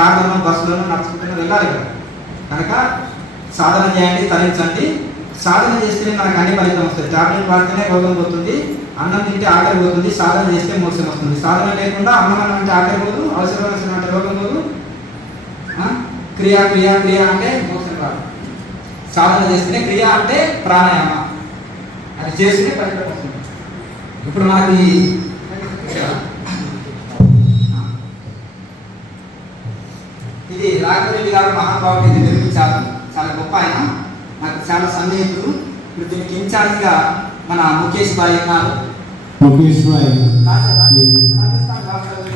కార్లను బస్సులను నడుచుకుంటూ వెళ్ళాలి కదా. కనుక సాధన చేయండి, తరించండి. సాధన చేస్తేనే మనకు అన్ని ఫలితం వస్తుంది. టాబ్లెట్ వాడితేనే రోగం పోతుంది, అన్నం తింటే ఆకలి పోతుంది, సాధన చేస్తే మోసం వస్తుంది. సాధన లేకుండా అన్నం అంటే ఆకలి పోదు, అవసరం అంటే రోగం పోదు, క్రియ క్రియ క్రియ అంటే మోసం రాదు. సాధన చేస్తేనే క్రియ అంటే ప్రాణాయామ, అది చేస్తేనే ఫలితం వస్తుంది. ఇప్పుడు మనకి ఇది రాఘవరెడ్డి గారు మహానుభావుడు, ఇది నిర్మించారు, చాలా గొప్ప ఆయన, నాకు చాలా సన్నిహితుడు. ఇప్పుడు దీనికి ఇన్ఛార్జ్గా మన ముఖేష్ భాయ్ ఉన్నారు. ముఖేష్ భాయ్ రాజస్థాన్ రాష్ట్రంలో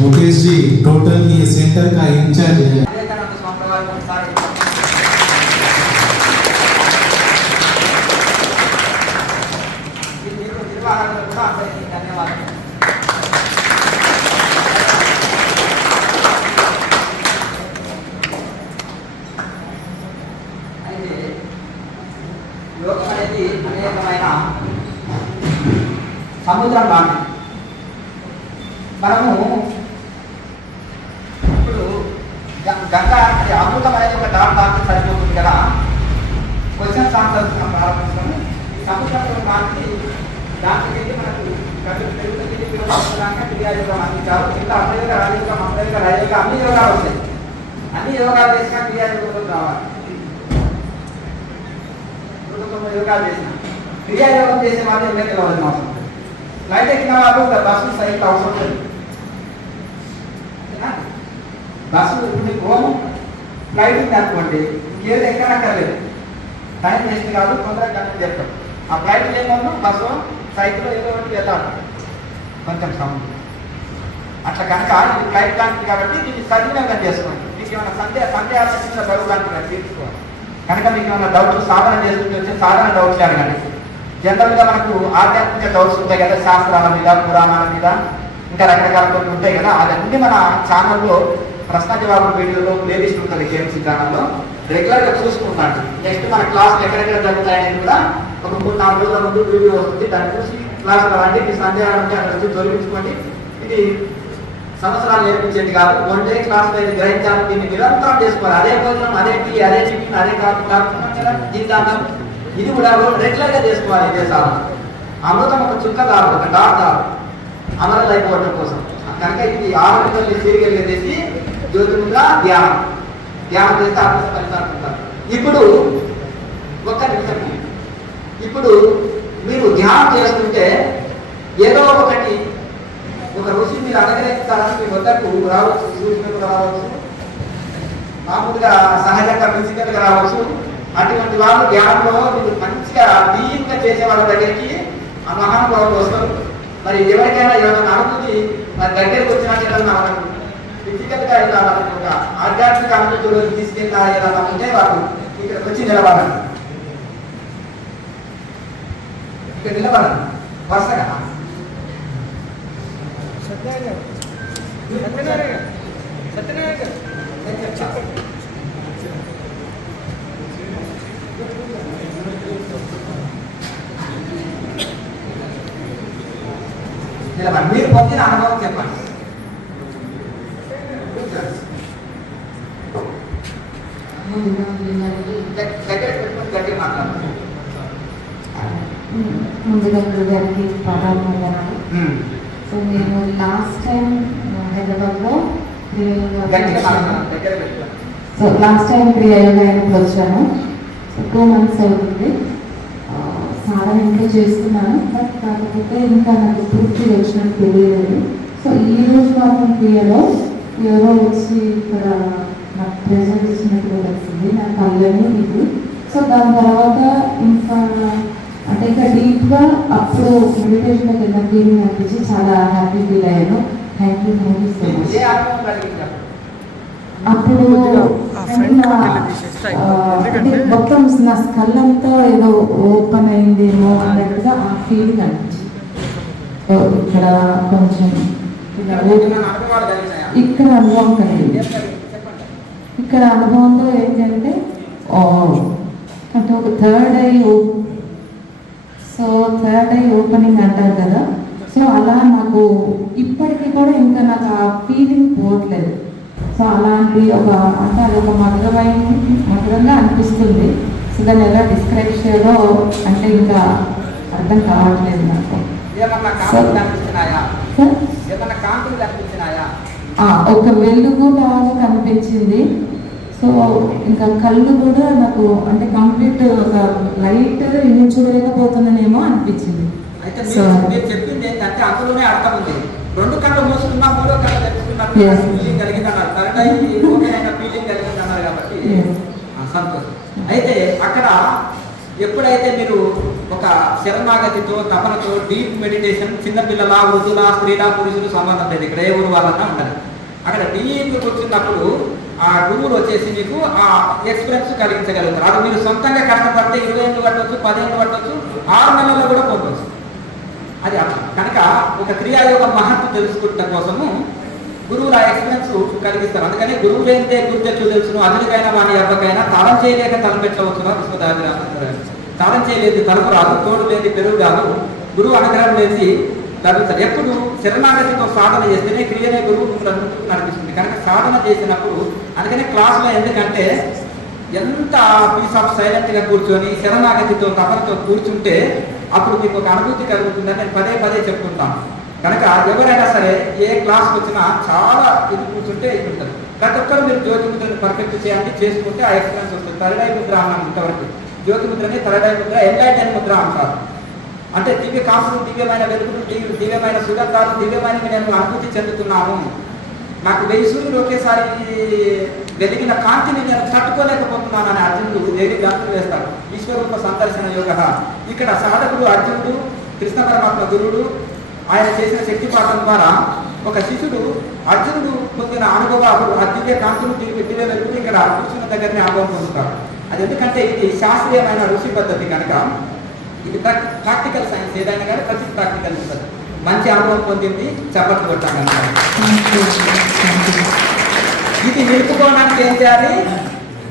मुकेश जी टोटल ये सेंटर का इंचार्ज है। యోగం అనేది అనేకమైన సముద్రం లాంటిది. మనము ఇప్పుడు గంగా అది అమృతం అనేది ఒక దాంట్లో సరిపోతుంది కదా. క్వశ్చన్స్ ఆన్సర్స్ మనం ప్రారంభించుకొని ఈ సముద్రంలో లాంటి దాంట్లోకి వెళ్ళి మనకు క్రియాయోగం అందించారు. ఇంకా అమృత రాజయోగ మంత్రయోగ రాజయోగ అన్ని యోగాలు వస్తాయి. అన్ని యోగాలు చేసినా క్రియాయోగంలో రావాలి. 9 యోగాలు చేసిన క్రియాయోగం చేసే వాళ్ళు ఎవరైతే కావాలి మాత్రం ఫ్లైట్ ఎక్కిన వాళ్ళు బస్సు సైకిల్ అవసరం లేదు. బస్సు మీకు హోమ్ ఫ్లైట్ ఉంది అనుకోండి, ఇంకేదో ఎక్కనక్కర్లేదు, టైం వేస్ట్ కాదు, తొందరగా కనెక్ట్ చేస్తాం. ఆ ఫ్లైట్ లేకుండా బస్సు సైకిల్ ఏదో ఒకటి వెళ్ళాలి కొంచెం సమయం. అట్లా కనుక ఇది ఫ్లైట్ లాంటిది కాబట్టి దీన్ని సద్వినియోగం చేసుకోండి. మీకు ఏమైనా సందేహాలు బరువు లాంటి తీసుకోవాలి. కనుక మీకు ఏమైనా డౌట్స్ సాధన చేసుకుంటూ వచ్చి సాధన డౌట్స్ అడగండి. జనరల్గా మనకు ఆధ్యాత్మిక డౌట్స్ ఉంటాయి కదా, శాస్త్రాల మీద, పురాణాల మీద, ఇంకా రకరకాల కొన్ని ఉంటాయి కదా. అవన్నీ మన ఛానల్లో ప్రశ్న జవాబు వీడియోలో ప్లేలిస్ట్ ఉంటుంది కేఎంసీ ఛానల్లో, రెగ్యులర్గా చూసుకుంటాను. నెక్స్ట్ మన క్లాసులు ఎక్కడెక్కడ జరుగుతాయని కూడా ఒక 3-4 రోజుల ముందు వీడియో వస్తుంది. దాన్ని చూసి క్లాసులు అలాంటి మీ సందేహాలు ఉంటే అక్కడ వచ్చి తొలగించుకోండి. ఇది సంవత్సరాలు నేర్పించేది కాదు, 1 డే క్లాస్లో ఇది గ్రహించాలి. దీన్ని నిరంతరం చేసుకోవాలి. అదే భోజనం, అదే టీ, అదే చికెన్, అదే జీవితాంతం ఇది కూడా రెగ్యులర్గా చేసుకోవాలి. ఇదే సాధన. అమృతం ఒక చుక్క దారు, ఒక డాట్ దారు అమరలు అయిపోవడం కోసం. కనుక ఇది ఆరోగ్యాన్ని తీరిగలిగేసి జ్యోతిగా ధ్యానం చేస్తే అమృత ఫలితాలు ఉంటారు. ఇప్పుడు ఒక్క నిమిషం, ఇప్పుడు మీరు ధ్యానం చేస్తుంటే ఏదో ఒకటి ఒక ఋషి మీరు అనుగ్రహిస్తారని మీ వద్దకు రావచ్చు. సూచనలు రావచ్చు, మామూలుగా సహజంగా ఫిజికల్గా రావచ్చు. అటువంటి వాళ్ళు ధ్యానంలో మీరు మంచిగా డీప్గా చేసే వాళ్ళ దగ్గరికి ఆ మహానుభావులు వస్తారు. మరి ఎవరికైనా ఏమైనా అనుభూతి మరి దగ్గరికి వచ్చినట్టు ఫిజికల్గా ఇలా ఒక ఆధ్యాత్మిక అనుభూతిలో తీసుకెళ్ళా ఏదైనా ఉంటే వాళ్ళు ఇక్కడికి వచ్చి నిలబడాలి. ఇక్కడ నిలబడాలి వరుసగా. మీరు పొందిన అనుభవం చెప్పండి. ముందుగా గారికి పాదాభివందనాలు. సో నేను లాస్ట్ టైం హైదరాబాద్లో క్రియాయోగానికి వచ్చాను. సో 2 months అవుతుంది. సాధన ఇంకా చేస్తున్నాను, బట్ కాకపోతే ఇంకా నాకు పూర్తి వచ్చినట్టు తెలియలేదు. సో ఈరోజు మాత్రం క్రియలో ఎవరో వచ్చి ఇక్కడ నాకు ప్రెజర్ ఇచ్చినట్టు వచ్చింది నా కళ్ళని ఇది. సో దాని తర్వాత ఇంకా అంటే ఇంకా డీప్గా అప్పుడు మెడిటేషన్కి వెళ్ళిన ఫీలింగ్ అనిపించి చాలా హ్యాపీ ఫీల్ అయ్యాను. Thank you so much. అప్పుడు మొత్తం నా స్కల్ అంతా ఏదో ఓపెన్ అయిందేమో అన్నట్టుగా ఆ ఫీలింగ్ అనిపించింది. ఇక్కడ కొంచెం ఇక్కడ అనుభవం కలిగింది. ఇక్కడ అనుభవంలో ఏంటంటే అంటే ఒక థర్డ్ ఐ ఓపెనింగ్ అంటారు కదా, సో అలా నాకు ఇప్పటికీ కూడా ఇంకా నాకు ఆ ఫీలింగ్ పోవట్లేదు. సో అలాంటి అంటే అది ఒక మధురంగా అనిపిస్తుంది. సో దాన్ని ఎలా డిస్క్రైబ్ చేయాలో అంటే ఇంకా అర్థం కావట్లేదు నాకు. ఏమన్నా కాంతులు కనిపించినాయా? ఏమన్నా కాంతులు కనిపించినాయా? ఒక వెలుగు లాగా కనిపించింది. సో ఇంకా కళ్ళు కూడా నాకు అంటే కంప్లీట్ ఒక లైట్ ఇన్ని చూడలేకపోతున్నానేమో అనిపించింది. అయితే మీరు చెప్పింది ఏంటంటే అందులోనే అర్థం ఉంది. 2 కళ్ళు మూసుకున్నా 3వ కళ్ళు తెచ్చుకున్నట్టు ఫీలింగ్ కలిగింది అన్నారు. థర్డ్ ఐ ఓపెన్ అయిన ఫీలింగ్ కలిగింది అన్నారు కాబట్టి సంతోషం. అయితే అక్కడ ఎప్పుడైతే మీరు ఒక శరణాగతితో తపనతో డీప్ మెడిటేషన్, చిన్నపిల్లల, వృద్ధుల, స్త్రీల, పురుషులు సంబంధం లేదు, ఇక్కడ ఏ ఊరు వాళ్ళన్నా ఉండాలి. అక్కడ డీప్ కూర్చున్నప్పుడు ఆ గురువులు వచ్చేసి మీకు ఆ ఎక్స్పీరియన్స్ కలిగించగలుగుతారు. అది మీరు సొంతంగా కష్టపడితే 20 ఏళ్ళు పట్టవచ్చు, 10 ఏళ్ళు పట్టవచ్చు, 6 నెలల్లో కూడా పొందవచ్చు. అది అర్థం కనుక ఒక క్రియాయోగ మహత్వం తెలుసుకోవటం కోసము గురువులు ఆ ఎక్స్పీరియన్స్ కలిగిస్తారు. అందుకని గురువు లేనిదే గురుదెట్లు తెలుసును, అతనికైనా వాని ఎవరికైనా తాళం చేయలేక తలపెట్టవచ్చును. తాళం చేయలేదు తలుపు రాదు, తోడు లేని పెరుగు రాదు, గురువు అనుగ్రహం లేని లభిస్తారు. ఎప్పుడు శరణాగతితో సాధన చేస్తేనే క్రియనే గురువు నడిపిస్తుంది. కనుక సాధన చేసినప్పుడు అందుకనే క్లాస్లో ఎందుకంటే ఎంత పీస్ ఆఫ్ సైలెంట్గా కూర్చొని శరణాగతితో తపనతో కూర్చుంటే అప్పుడు మీకు ఒక అనుభూతి కలుగుతుందని నేను పదే చెప్తుంటాను. కనుక ఎవరైనా సరే ఏ క్లాస్కి వచ్చినా చాలా ఇది కూర్చుంటే ఇది ఉంటుంది. ప్రతి ఒక్కరు మీరు జ్యోతి ముద్రని పర్ఫెక్ట్ చేయండి, చేసుకుంటే ఆ ఎక్స్పీరియన్స్ వస్తుంది. థర్డ్ ముద్ర అన్నాను ఇంతవరకు. జ్యోతి ముద్రని థర్డ్ ముద్ర, ఎన్లైటెన్ ముద్ర అంటారు. అంటే దివ్య కాసులు, దివ్యమైన వెలుగులు, దివ్యమైన సుగంధాలు, దివ్యమైనవి నేను అనుభూతి చెందుతున్నాను. నాకు 1000 సూర్యులు ఒకేసారి వెలిగిన కాంతిని నేను తట్టుకోలేకపోతున్నాను అని అర్జునుడు దేవి గంతులు వేస్తాడు. విశ్వరూప సందర్శన యోగ. ఇక్కడ సాధకుడు అర్జునుడు, కృష్ణ పరమాత్మ గురుడు ఆయన చేసిన శక్తిపాతం ద్వారా ఒక శిష్యుడు అర్జునుడు పొందిన అనుభవాలు ఆ దివ్య కాంతులు, దివ్య వెలుగులు ఇక్కడ కూర్చున్న దగ్గరనే అనుభవం పొందుతాడు. అది ఎందుకంటే ఇది శాస్త్రీయమైన ఋషి పద్ధతి కనుక ఇది ప్రాక్టికల్ సైన్స్. ఏదైనా కానీ ప్రతి ప్రాక్టికల్ ఉంటుంది. మంచి అనుభవం పొందింది, చప్పట్లు కొట్టాను. ఇది నిలుపుకోవడానికి ఏం చేయాలి?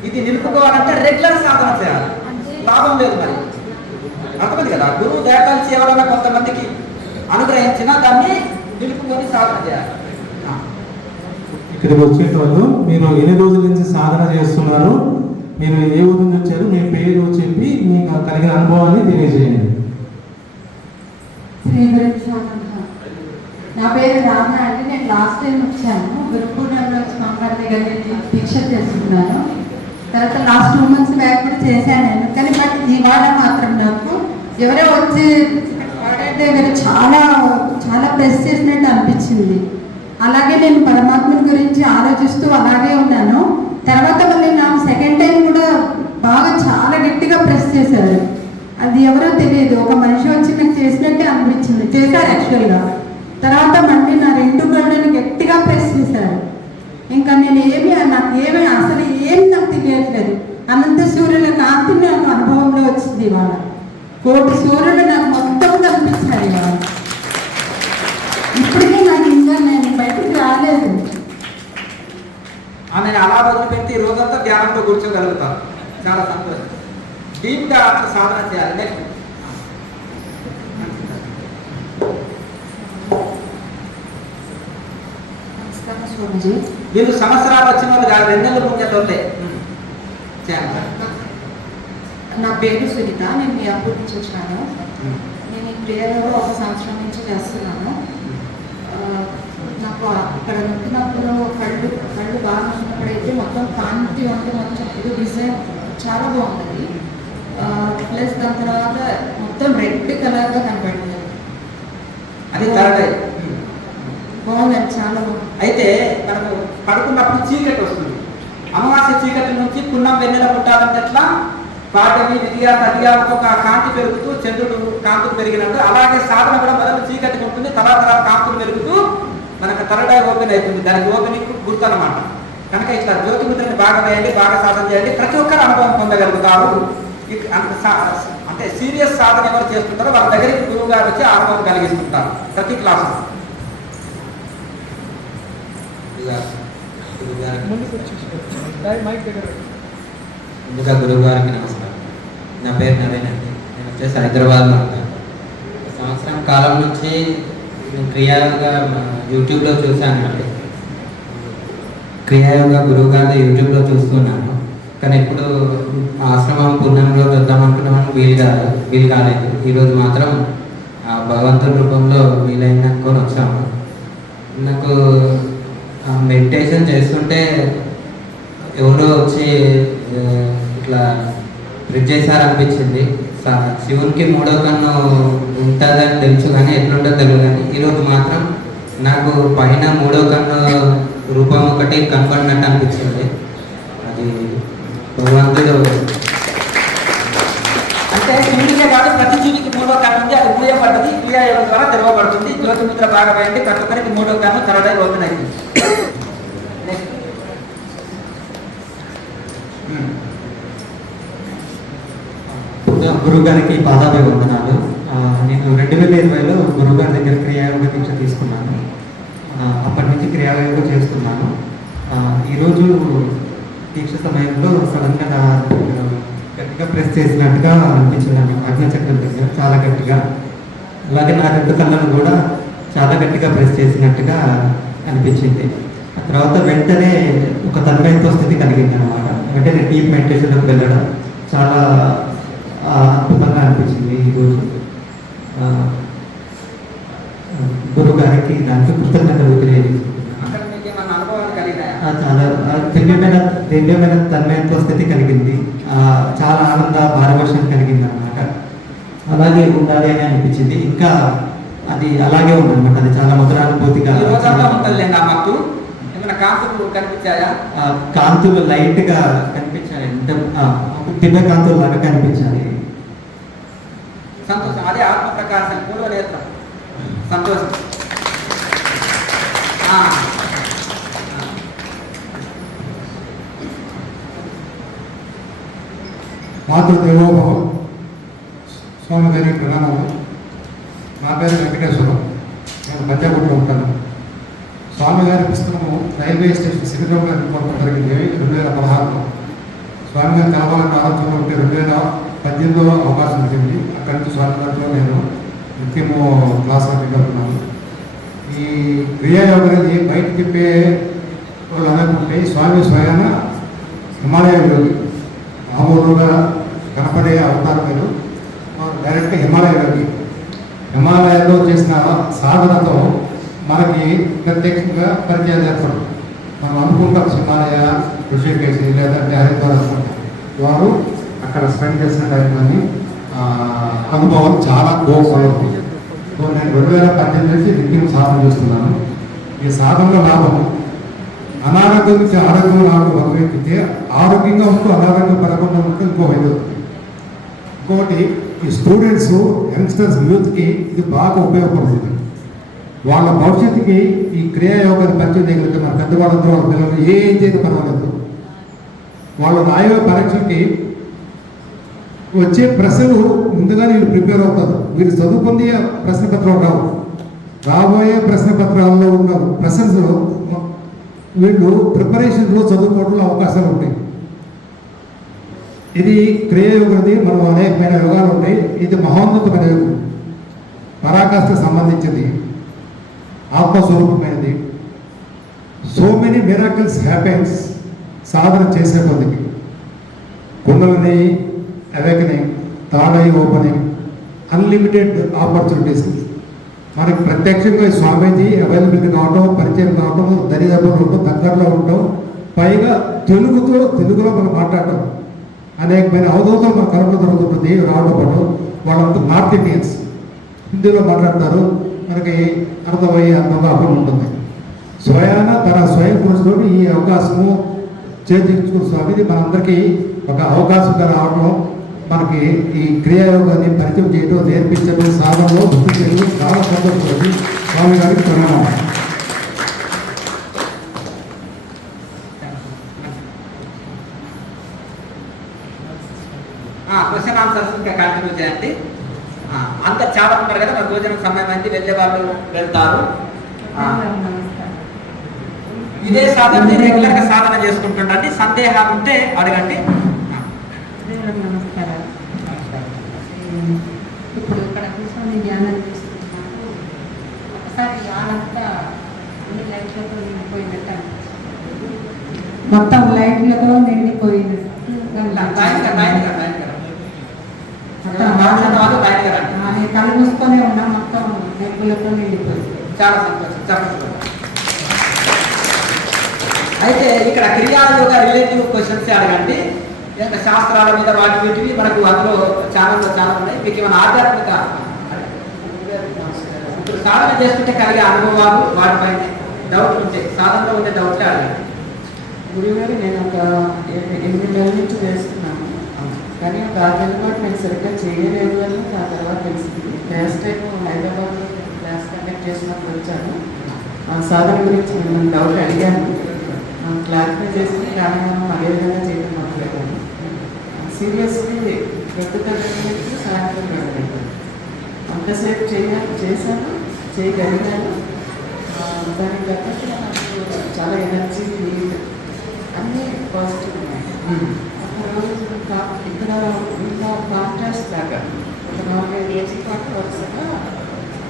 ఇది నిలుపుకోవాలంటే రెగ్యులర్ సాధన చేయాలి. లాభం లేదు మరి, అర్థమైంది కదా. గురువు దేవతలు చేయవాలన్న కొంతమందికి అనుగ్రహించిన దాన్ని నిలుపుకొని సాధన చేయాలి. ఇక్కడికి వచ్చేటోళ్ళు మీరు ఎన్ని రోజుల నుంచి సాధన చేస్తున్నారు, మీరు ఏ ఊరు నుంచి వచ్చారు, మీ పేరు చెప్పి మీకు కలిగిన అనుభవాన్ని తెలియజేయండి. నా పేరు రాధ అండి. నేను లాస్ట్ టైం వచ్చాను, గురుపూర్ణంలో వచ్చి మాట్లాడి దగ్గర దీక్ష చేసుకున్నాను. తర్వాత లాస్ట్ 2 months బ్యాక్ కూడా చేశాను నేను. కానీ బట్ ఇవాళ మాత్రం నాకు ఎవరో వచ్చి దగ్గర చాలా చాలా ప్రెస్ చేసినట్టు అనిపించింది. అలాగే నేను పరమాత్మని గురించి ఆలోచిస్తూ అలాగే ఉన్నాను. తర్వాత మళ్ళీ నాకు సెకండ్ టైం కూడా బాగా చాలా గట్టిగా ప్రెస్ చేశారు. అది ఎవరో తెలియదు, ఒక మనిషి వచ్చి నాకు చేసినట్టే అనిపించింది. చేశారు యాక్చువల్గా. తర్వాత మళ్ళీ నా 2 కళ్ళని గట్టిగా ప్రెస్ చేశారు. ఇంకా నేను నాకు అసలు ఏమి నాకు తెలియట్లేదు. అనంత సూర్యుల కాంతి నాకు అనుభవంలో వచ్చింది. ఇవాళ 1 కోటి సూర్యులు నాకు మొత్తం కనిపించారు. ఇవాళ ఇప్పటికీ నాకు ఇంకా నేను బయటికి రాలేదు. ఆమెను అలా వదిలిపెట్టి రోజంతా ధ్యానంలో కూర్చోగలుగుతారు. చాలా సంతోషం. డీప్గా సాధన చేయాలి. నెక్స్ట్ వీళ్ళు సంవత్సరాలు వచ్చిన వాళ్ళు కాదు, 2 నెలల ముందే నా పేరు సునీత. నేను మీ అప్పటి నుంచి వచ్చాను. నేను ఈ ప్రేయర్లో 1 సంవత్సరం నుంచి చేస్తున్నాను. నాకు ఇక్కడ నొప్పినప్పుడు కళ్ళు బాగా నొప్పినప్పుడైతే మొత్తం కాంతి ఉంటే మొత్తం ఇది డిజైన్ చాలా బాగుంటుంది. ప్లస్ దాని తర్వాత మొత్తం రెడ్ కలర్గా కనబడుతుంది. అది థర్డ్ బాగుందండి, చాలా బాగుంది. అయితే మనకు పడుకున్నప్పుడు చీకటి వస్తుంది. అమావాస్య చీకటి నుంచి పున్నం వెన్నెల పుట్టాలంటే ఎట్లా పాటని విధిగా తదిగా ఒక కాంతి పెరుగుతూ చంద్రుడు కాంతులు పెరిగినట్టు అలాగే సాధన కూడా మొదలు చీకటి ఉంటుంది. తర్వాత కాంతులు పెరుగుతూ మనకు థర్డ్ ఐ ఓపెన్ అవుతుంది. దానికి ఓపెనింగ్ గుర్తు అన్నమాట. కనుక ఇట్లా జ్యోతి ముద్రని బాగా వేయండి, బాగా సాధన చేయండి. ప్రతి ఒక్కరు అనుభవం పొందగలుగుతారు. అంటే సీరియస్ సాధన ఎవరు చేస్తుంటారో వాళ్ళ దగ్గరికి గురువు గారు వచ్చి అనుభవం కలిగిస్తుంటారు ప్రతి క్లాసు. ముందుగా గురువు గారికి నమస్కారం. నా పేరు నవీన్ అండి. నేను వచ్చేసి హైదరాబాద్లో ఉంటాను. సంవత్సరం కాలం నుంచి నేను క్రియాయోగా యూట్యూబ్లో చూశానండి. క్రియాయోగా గురువు గారి యూట్యూబ్లో చూస్తున్నాను. కానీ ఇప్పుడు ఆశ్రమం పూర్ణంలో చూద్దామనుకున్నామని వీలు కాలేదు. ఈరోజు మాత్రం భగవంతుడి రూపంలో వీలైనకొని వచ్చాము. నాకు మెడిటేషన్ చేస్తుంటే ఎవరో వచ్చి ఇట్లా బ్రిడ్జ్ చేశారనిపించింది. శివునికి 3వ కన్ను ఉంటుందని తెలుసు కానీ ఎట్లుంటుందో తెలియదు. కానీ ఈరోజు మాత్రం నాకు పైన 3వ కన్ను రూపం ఒకటి కనపడినట్టు అనిపించింది. అది భగవంతుడు అంటే శివునికే కాదు, ప్రతి జీవికి 3వ కన్ను ఉంది. అది మూయబడ్డది, క్రియాయోగం ద్వారా తెరవబడుతుంది. జ్యోతిముద్ర బాగా వేయండి, ప్రతి ఒక్కరికి 3వ కన్ను తెరవడం ఓపెన్ అయింది. గురుగారికి పాదాభివందనాలు. నేను 2020లో గురుగారి దగ్గర క్రియాయోగ దీక్ష తీసుకున్నాను. అప్పటి నుంచి క్రియాయోగ చేస్తున్నాను. ఈరోజు దీక్ష సమయంలో సడన్గా నా గట్టిగా ప్రెస్ చేసినట్టుగా అనిపించింది. ఆజ్ఞాచక్రం దగ్గర చాలా గట్టిగా, అలాగే నా 2 కళ్ళను కూడా చాలా గట్టిగా ప్రెస్ చేసినట్టుగా అనిపించింది. ఆ తర్వాత వెంటనే ఒక తన్మయత్వ స్థితి కలిగింది అనమాట. వెంటనే డీప్ మెడిటేషన్లోకి వెళ్ళడం చాలా అద్భుతంగా అనిపించింది. ఈరోజు గురువు గారికి దానికి కృతజ్ఞతలు తెలియజేస్తున్నాను. చాలా దివ్యమైన తన్మయత్వ స్థితి కలిగింది. చాలా ఆనంద పారవశ్యం కలిగింది అనమాట. అలాగే ఉండాలి అని అనిపించింది. ఇంకా అది అలాగే ఉందన్నమాట. అది చాలా మధురానుభూతిగా. కాంతులు లైట్ గా కనిపించాయి, దివ్య కాంతులు లాగా కనిపించాలి. సంతోషం, అదే ఆత్మ ప్రకాశం, పూర్వ నేత్రం, సంతోషం. మాతృదేవోభవ. స్వామి గారి ప్రణామాలు. నా పేరు వెంకటేశ్వరం. నేను పంజాగుట్లో ఉంటాను. స్వామి గారి పుస్తకము రైల్వే స్టేషన్ సికింద్రాబాద్ రిపోర్ట్ జరిగింది 2016లో. స్వామి గారి కలవాలని ఆలోచన ఉంటే 2018లో అవకాశం జరిగింది. అక్కడి నుంచి స్వామి గారితో నేను నిత్యము క్లాస్ అటెండ్ అవుతున్నాను. ఈ క్రియాయోగాన్ని బయట చెప్పే వాళ్ళు అనుకుంటే స్వామి స్వయాన హిమాలయ యోగి, మామూలుగా కనపడే అవతారం మీరు డైరెక్ట్ హిమాలయ యోగి. హిమాలయాల్లో చేసిన సాధనతో మనకి ప్రత్యక్షంగా పరిచయం ఏర్పడు. మనం అనుకుంటాం హిమాలయ, ఋషికేశ్ లేదంటే హరిద్వార్ అనుకుంటాం. వారు అక్కడ స్పెండ్ చేసిన టైంలోని అనుభవం చాలా గొప్పది. నేను 2018 నుంచి నిత్యం సాధన చేస్తున్నాను. ఈ సాధనలో లాభం అనారోగ్యం నుంచి ఆరోగ్యం రావడం ఒక వ్యక్తితే, ఆరోగ్యంగా ఉంటూ అనారోగ్యం పడకుండా ఉంటూ ఇంకో వైద్యం. ఇంకొకటి, ఈ స్టూడెంట్స్, యంగ్స్టర్స్, యూత్కి ఇది బాగా ఉపయోగపడుతుంది. వాళ్ళ భవిష్యత్తుకి ఈ క్రియాయోగాన్ని పరిచయం చేయగలిగితే మన పెద్దవాళ్ళందరూ వాళ్ళ పిల్లలు ఏ ఏం చేయడం పర్వాలేదు. వాళ్ళు రాయే పరీక్షలకి వచ్చే ప్రశ్నలు ముందుగానే వీళ్ళు ప్రిపేర్ అవుతారు. వీళ్ళు చదువుకుంది ప్రశ్నపత్రాలు రావు, రాబోయే ప్రశ్నపత్రాల్లో ఉన్న ప్రశ్నలు వీళ్ళు ప్రిపరేషన్లో చదువుకోవడంలో అవకాశాలు ఉంటాయి. ఇది క్రియాయోగది. మనం అనేకమైన యోగాలు ఉంటాయి. ఇది మహోన్నతమైన యోగం, పరాకాష్ఠకు సంబంధించింది, ఆత్మస్వరూపమైనది. సో మెనీ మిరాకిల్స్ హ్యాపెన్స్ సాధన చేసే కొద్దికి. Kundalini awakening, third eye opening, unlimited opportunities. మనకి ప్రత్యక్షంగా స్వామీజీ అవైలబిలిటీ కావటం, పరిచయం కావటం, దరిదాపులు ఉండటం, దగ్గరలో ఉండటం, పైగా తెలుగులో మనం మాట్లాడటం, అనేకమైన అవధూతలు మన కరుణ జరుగుతుంటుంది. రావడం పాటు వాళ్ళంతా నార్త్ ఇండియన్స్ హిందీలో మాట్లాడతారు. మనకి అర్థమయ్యే అర్థం ఉంటుంది. స్వయాన తన స్వయం కృషితో ఈ అవకాశము చేర్చుకున్న స్వామిది మనందరికీ ఒక అవకాశంగా రావడం, మనకి ఈ క్రియాయోగాన్ని పరిచయం చేయడం, నేర్పించడం, సాధనలో వృద్ధి చేయడం చాలా సంతోషపడి స్వామి గారికి ప్రణామం. క్వశ్చన్ ఆన్సర్స్ ఇంకా కంటిన్యూ చేయండి. అంత చాలా ఉంటారు కదా, మరి భోజనం సమయం అయింది, వెళ్ళే వాళ్ళు వెళ్తారు. ఇదే సాధన రెగ్యులర్గా సాధన చేసుకుంటుండండి. సందేహాలు ఉంటే అడగండి. నమస్కారం. కూర్చొని ధ్యానం చేస్తున్నాను. ఒకసారి వాళ్ళంతా అన్ని లైట్లతో నిండిపోయినట్టు అనిపించింది. మొత్తం లైట్లతో నిండిపోయినట్టు నేను కళ్ళు మూసుకొనే ఉన్నా, మొత్తం వెలుగులతో నిండిపోయింది. చాలా సంతోషం, చెప్పండి. అయితే ఇక్కడ క్రియాయోగ రిలేటివ్ క్వశ్చన్స్ అడగండి. ఇంకా శాస్త్రాల మీద వాటి వీటివి మనకు అందులో చాలా ఉన్నాయి. మీకు ఏమైనా ఆధ్యాత్మిక ఇప్పుడు సాధన చేసుకుంటే కలిగే అనుభవాలు వాటిపైన డౌట్ ఉంటే సాధనలో ఉండే డౌట్లే అడగండి. గురుగారు, నేను ఒక 8 నెలల నుంచి చేస్తున్నాను, కానీ ఒక 6 నెలల పాటు నేను సరిగ్గా చేయలేదు అని ఆ తర్వాత తెలిసింది. లాస్ట్ టైం హైదరాబాద్లో క్లాస్ కండక్ట్ చేసినప్పుడు వచ్చాను. సాధన గురించి నేను డౌట్ అడిగాను, క్లారిఫై చేసుకుని ప్రాణాయామం అదేవిధంగా చేయడం మొదలుపెట్టాను. సీరియస్లీ ప్రకృతి సాయంత్రం వెళ్ళలేదు. అంతసేపు చేశాను, చేయగలిగాను. దానికి తగ్గట్టు నాకు చాలా ఎనర్జీ, హీట్ అన్నీ పాజిటివ్ ఉన్నాయి. ఒకరోజు ఇక్కడ ఇంకా కాంట్రాస్ట్ లాగా ఒక 4-5 రోజుల పాటు వరుసగా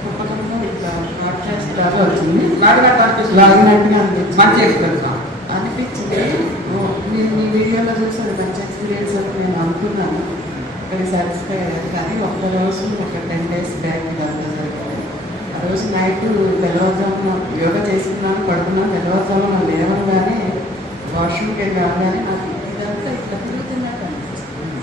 కుప్పకంలో ఇట్లా కాంట్రాస్ట్ లాగా వచ్చింది. లాగినట్టుగా అనిపించింది. నేను మీ వీడియోలో చూసి అది మంచి ఎక్స్పీరియన్స్ అని నేను అనుకున్నాను. ఇక్కడ సాటిస్ఫై అయ్యాను. కానీ ఒక్కరోజు ఒక 10 days బ్యాక్ ఇదంతా జరిగింది. ఆ రోజు నైట్ తెల్లవారుజామున యోగా చేసుకున్నాను, పడుకున్నాను. తెల్లవారుజామున లేవగానే వాష్రూమ్కి వెళ్ళి రాగానే నాకు ఇదంతా ఇట్లా తిరుగుతున్నట్టు అనిపిస్తుంది.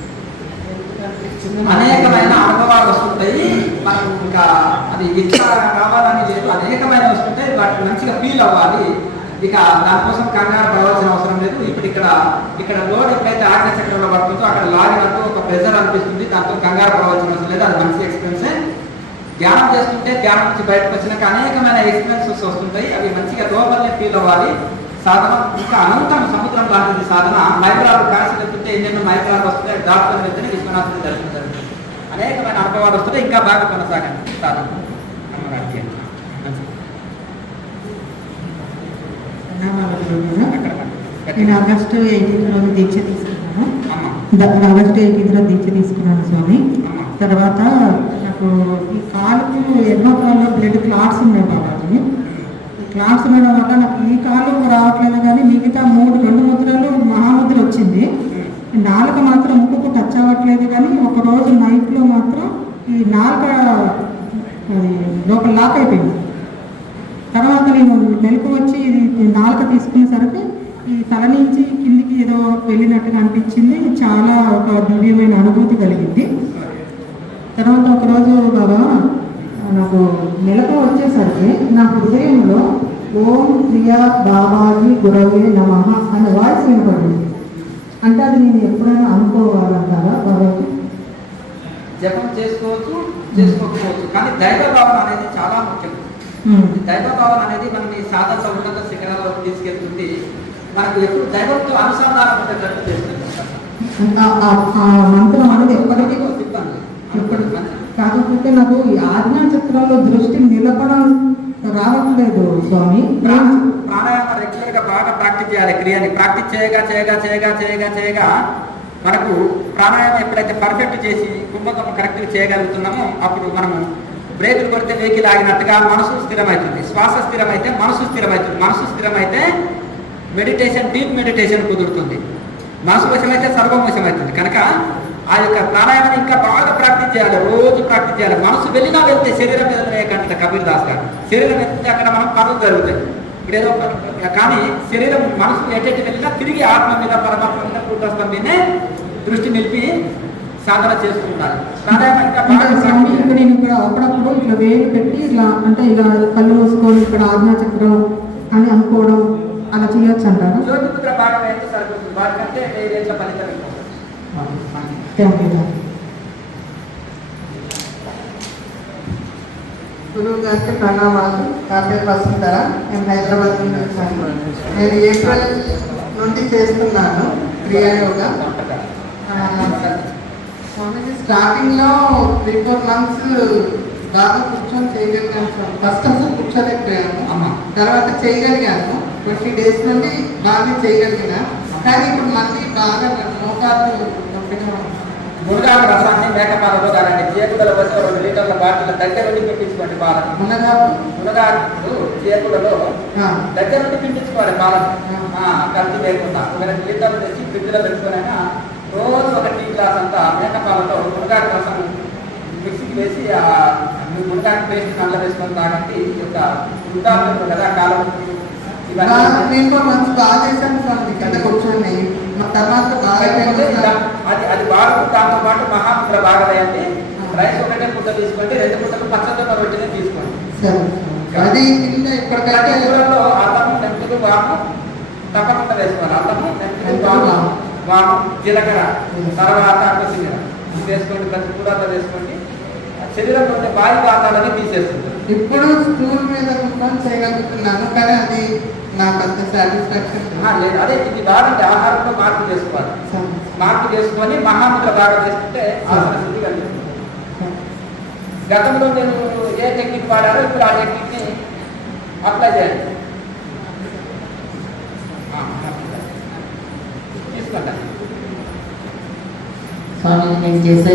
అనేకమైన అనుభవాలు వస్తుంటాయి. మనం ఇంకా అది ఇట్లా కావాలని లేదు, అనేకమైన వస్తుంటాయి. వాటిని మంచిగా ఫీల్ అవ్వాలి. ఇక దానికోసం కంగారు పడవలసిన అవసరం లేదు. ఇప్పుడు ఇక్కడ లోడ్ ఎప్పుడైతే ఆజ్ఞ చక్రంలో పడుతుందో అక్కడ లాగినట్టు ఒక ప్రెజర్ అనిపిస్తుంది. దాంతో కంగారు పడవలసిన అవసరం లేదు. అది మంచి ఎక్స్పీరియన్సే. ధ్యానం చేస్తుంటే ధ్యానం నుంచి బయటకు వచ్చినాక అనేకమైన ఎక్స్పీరియన్సెస్ వస్తుంటాయి. అవి మంచిగా లోపలనే ఫీల్ అవ్వాలి. సాధన ఇంకా అనంతం సముద్రం లాంటిది సాధన. మైత్రాలు కాశీ వెళ్తుంటే ఎన్నెన్నో మైత్రాలు వస్తున్నాయి. దాటుకొని వెళ్తేనే విశ్వనాథుని దర్శనం జరుగుతుంది. అనేకమైన అనుభవాలు వస్తున్నాయి. ఇంకా బాగా కొనసాగండి సాధన. నేను ఆగస్టు 18 దీక్ష తీసుకున్నాను. ఆగస్టు 18 దీక్ష తీసుకున్నాను స్వామి. తర్వాత నాకు ఈ కాలుకు ఎన్నో కాల్లో బ్లడ్ క్లాట్స్ ఉన్నాయి బాబాజీ. ఈ క్లాట్స్ ఉండడం వల్ల నాకు ఈ కాలు రావట్లేదు, కానీ మిగతా 2 ముద్రలు మహాముద్ర వచ్చింది. నాలుక మాత్రం ముక్కుకు టచ్ అవ్వట్లేదు. కానీ ఒకరోజు నైట్లో మాత్రం ఈ నాలుక లోపల లాక్ అయిపోయింది. తర్వాత నేను మెలకు వచ్చి ఇది నాలుక తీసుకునేసరికి ఈ తల నుంచి కిందికి ఏదో వెళ్ళినట్టుగా అనిపించింది. చాలా ఒక దివ్యమైన అనుభూతి కలిగింది. తర్వాత ఒకరోజు బాబా నాకు మెలకు వచ్చేసరికి నా హృదయంలో ఓం ప్రియా బాబాజీ గురవే నమః అనే వాయిస్ వినపడింది. అంటే అది నేను ఎప్పుడైనా అనుకోవాలంటారా బాబాజీ? జపం చేసుకోవచ్చు, చేసుకోకపోవచ్చు, కానీ దైవ భావన అనేది చాలా ముఖ్యం. దైవ భావన అనేది మనకి సాధన ఉన్నత శిఖరాలకు తీసుకెళ్తుంది. మనకు ఎప్పుడు దైవంతో అనుసంధానం ఉండేటట్టు చేస్తుంది. మంత్రం అనేది ఎప్పటికీ ఇప్పుడు కాకపోతే నాకు ఈ ఆజ్ఞా చక్రంలో దృష్టి నిలబడం రావట్లేదు స్వామి. ప్రాణాయామ రెగ్యులర్ గా బాగా ప్రాక్టీస్ చేయాలి. క్రియని ప్రాక్టీస్ చేయగా మనకు ప్రాణాయామం ఎప్పుడైతే పర్ఫెక్ట్ చేసి కుంభకం కరెక్ట్గా చేయగలుగుతున్నామో అప్పుడు మనము బ్రేకులు కొడితే వెహికల్ ఆగినట్టుగా మనసు స్థిరమవుతుంది. శ్వాస స్థిరమైతే మనసు స్థిరమవుతుంది. మనసు స్థిరమైతే మెడిటేషన్, డీప్ మెడిటేషన్ కుదురుతుంది. మనసు వశమైతే సర్వం వశమవుతుంది. కనుక ఆ యొక్క ప్రాణాయామాన్ని ఇంకా బాగా ప్రాక్టీస్ చేయాలి. రోజు ప్రాక్టీస్ చేయాలి. మనసు వెళ్ళినా వెళ్తే శరీరం మీద లేకంటే కబీర్ దాస్ గారు శరీరం వెళ్తే అక్కడ మనం పనులు జరుగుతాయి. ఇప్పుడు ఏదో కానీ శరీరం మనసు ఎటు వెళ్ళినా తిరిగి ఆత్మ మీద, పరమాత్మ మీద, కూటస్థం మీదనే దృష్టి నిలిపి సాధన చేస్తూ ఉండాలి. ప్రాణాయామం ఇంకా ఇక్కడ నేను ఇక్కడ అప్పుడప్పుడు ఇట్లా వేలు పెట్టి ఇట్లా అంటే ఇలా కళ్ళు మూసుకొని ఇక్కడ ఆజ్ఞా చక్రం అని అనుకోవడం అలా చేయొచ్చు అంటారు. జ్యోతిపుత్ర బాగా అయితే సరిపోతుంది. వాటికంటే వేరేట్ల ఫలితం ఎక్కువ. గురువు గారికి ప్రణామాలు. నా పేరు వసుంధర. నేను హైదరాబాద్ నుండి వచ్చాను. నేను ఏప్రిల్ నుండి చేస్తున్నాను క్రియాయోగా. స్టార్టింగ్లో 3-4 months బాగా కూర్చొని చేయగలిగాను. ఫస్ట్ అసలు కూర్చోలేకపోయాను, తర్వాత చేయగలిగాను. 20 days నుండి బాగా చేయగలిగిన. కానీ ఇప్పుడు మళ్ళీ బాగా మోకాళ్ళు నొప్పిగా మునగాకు రసాన్ని మేకపాలలో కానీ చేతులలో వచ్చి 2 లీటర్ల బాటిల్ దగ్గర నుండి పిండించుకోండి పాలను. మునగాకు చేతులలో దగ్గర నుండి పిండించుకోవాలి పాలను, కల్తీ లేకుండా. 2 లీటర్లు తెచ్చి ఫ్రిడ్జ్లో పెట్టుకునైనా రోజు 1 టీ గ్లాస్ అంతా మేకపాలలో మునగాకు రసం మిక్సీకి వేసి ఆ మునగాకు పేస్ట్ కళ్ళ వేసుకొని తాగండి. ఈ యొక్క వృద్ధాప్యం కదా కాలం నేను కూడా మంచి బాగా చేశాను స్వామి, కింద కూర్చొని మా తర్వాత బాగా అది వాడు. దాంతో పాటు మహాముద్ర బాగలేయండి. రైస్ 1 పూట తీసుకోండి, 2 పూటలు పచ్చదొన్న రొట్టెనే తీసుకోండి. అది ఇప్పటికైతే కూరలో అల్లము, మెంతులు, వాము తప్పకుండా వేసుకోవాలి. అల్లము, మెంతులు, వాము, జీలకర్ర, తర్వాత కొత్తిమీర ఇది వేసుకోండి. ప్రతి కూరలో వేసుకోండి. శరీరంలో ఉండే వాయు వాతాలని తీసేస్తుంది. ఇప్పుడు స్టూల్ మీద కూర్చొని చేయగలుగుతున్నాను, కానీ అది నాకు అంత సాటిస్ఫాక్షన్ లేదు. అదే ఇది వాడండి. ఆహారంలో మార్పు చేసుకోవాలి. మార్పు చేసుకొని మహాముద్ర బాగా చేసుకుంటే ఆసన శుద్ధి కలుగుతుంది. గతంలో నేను ఏ టెక్నిక్ వాడారో ఇప్పుడు ఆ టెక్నిక్ని అప్లై చేయండి. తీసుకుంటా స్వామి, నేను చేసే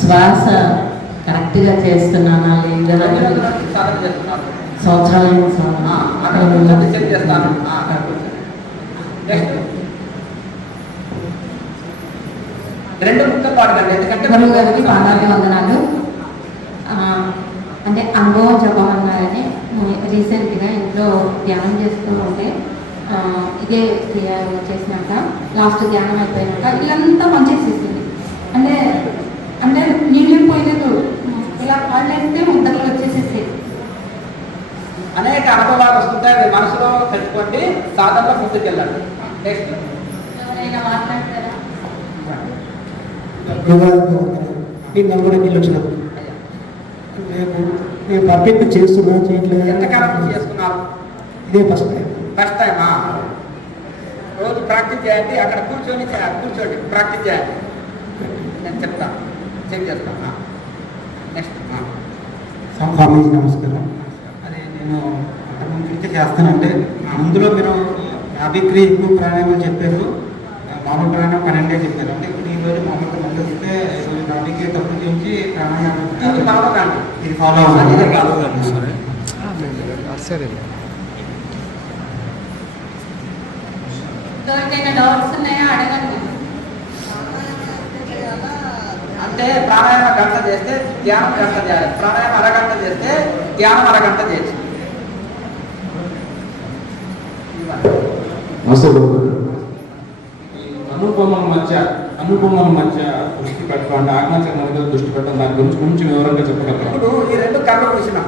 శ్వాస కరెక్ట్గా చేస్తున్నానా లేదా సంవత్సరాలు చెక్ చేస్తాను. రెండు ముక్కలు పాడకండి, ఎందుకంటే గురువు గారికి పాదాభివందనాలు. అంటే అనుభవం చెప్పమన్నారని రీసెంట్గా ఇంట్లో ధ్యానం చేస్తూ ఉంటే ఇదే క్రియ చేసినాక లాస్ట్ ధ్యానం అయిపోయినాక ఇల్లంతా పనిచేసేసింది. అంటే అంటే నీళ్ళు పోయినట్టు ఇలా కాళ్ళేస్తే ముద్దలు వచ్చేసేసి అనేక అనుభవాలు వస్తుంటాయి. అవి మనసులో పెట్టుకోండి, సాధనలో ముందుకెళ్ళండి. నెక్స్ట్ ఎవరైనా మాట్లాడతారా? వచ్చినప్పుడు నేను పర్ఫెక్ట్ చేస్తున్నా చేయట్లేదు. ఎంతకాలం చేసుకున్నారు? ఇదే ఫస్ట్ టైం. ఫస్ట్ టైమా? రోజు ప్రాక్టీస్ చేయండి. అక్కడ కూర్చోండి, ప్రాక్టీస్ చేయండి. నేను చెప్తాను, చెక్ చేస్తాను. నెక్స్ట్ స్వామీజీ నమస్కారం. అదే నేను అంతకుముందు నుంచి చేస్తానంటే అందులో మీరు 50 క్రియ ఎక్కువ ప్రాణాయామాలు చెప్పారు, మామూలు ప్రాణాయామం 12 చెప్పారు. అంటే ఇప్పుడు ఈరోజు మామూలుగా మందు వస్తే ఈరోజు 50 తప్పు నుంచి ప్రాణాయామం ఇది ఫాలో అవ్వాలి. ఎవరికైనా డౌట్స్ ఉన్నాయా అడగండి. అంటే ప్రాణాయామ గంట చేస్తే ధ్యానం గంట చేయాలి. ప్రాణాయామ అరగంట చేస్తే ధ్యానం అరగంట చేయొచ్చు. అనుపమల మధ్య దృష్టి పెట్టడం, ఆజ్ఞాచరణ మీద దృష్టి పెట్టడం, దాని గురించి కొంచెం వివరంగా చెప్పగలరా? ఇప్పుడు ఈ 2 కళ్ళు మూసినా,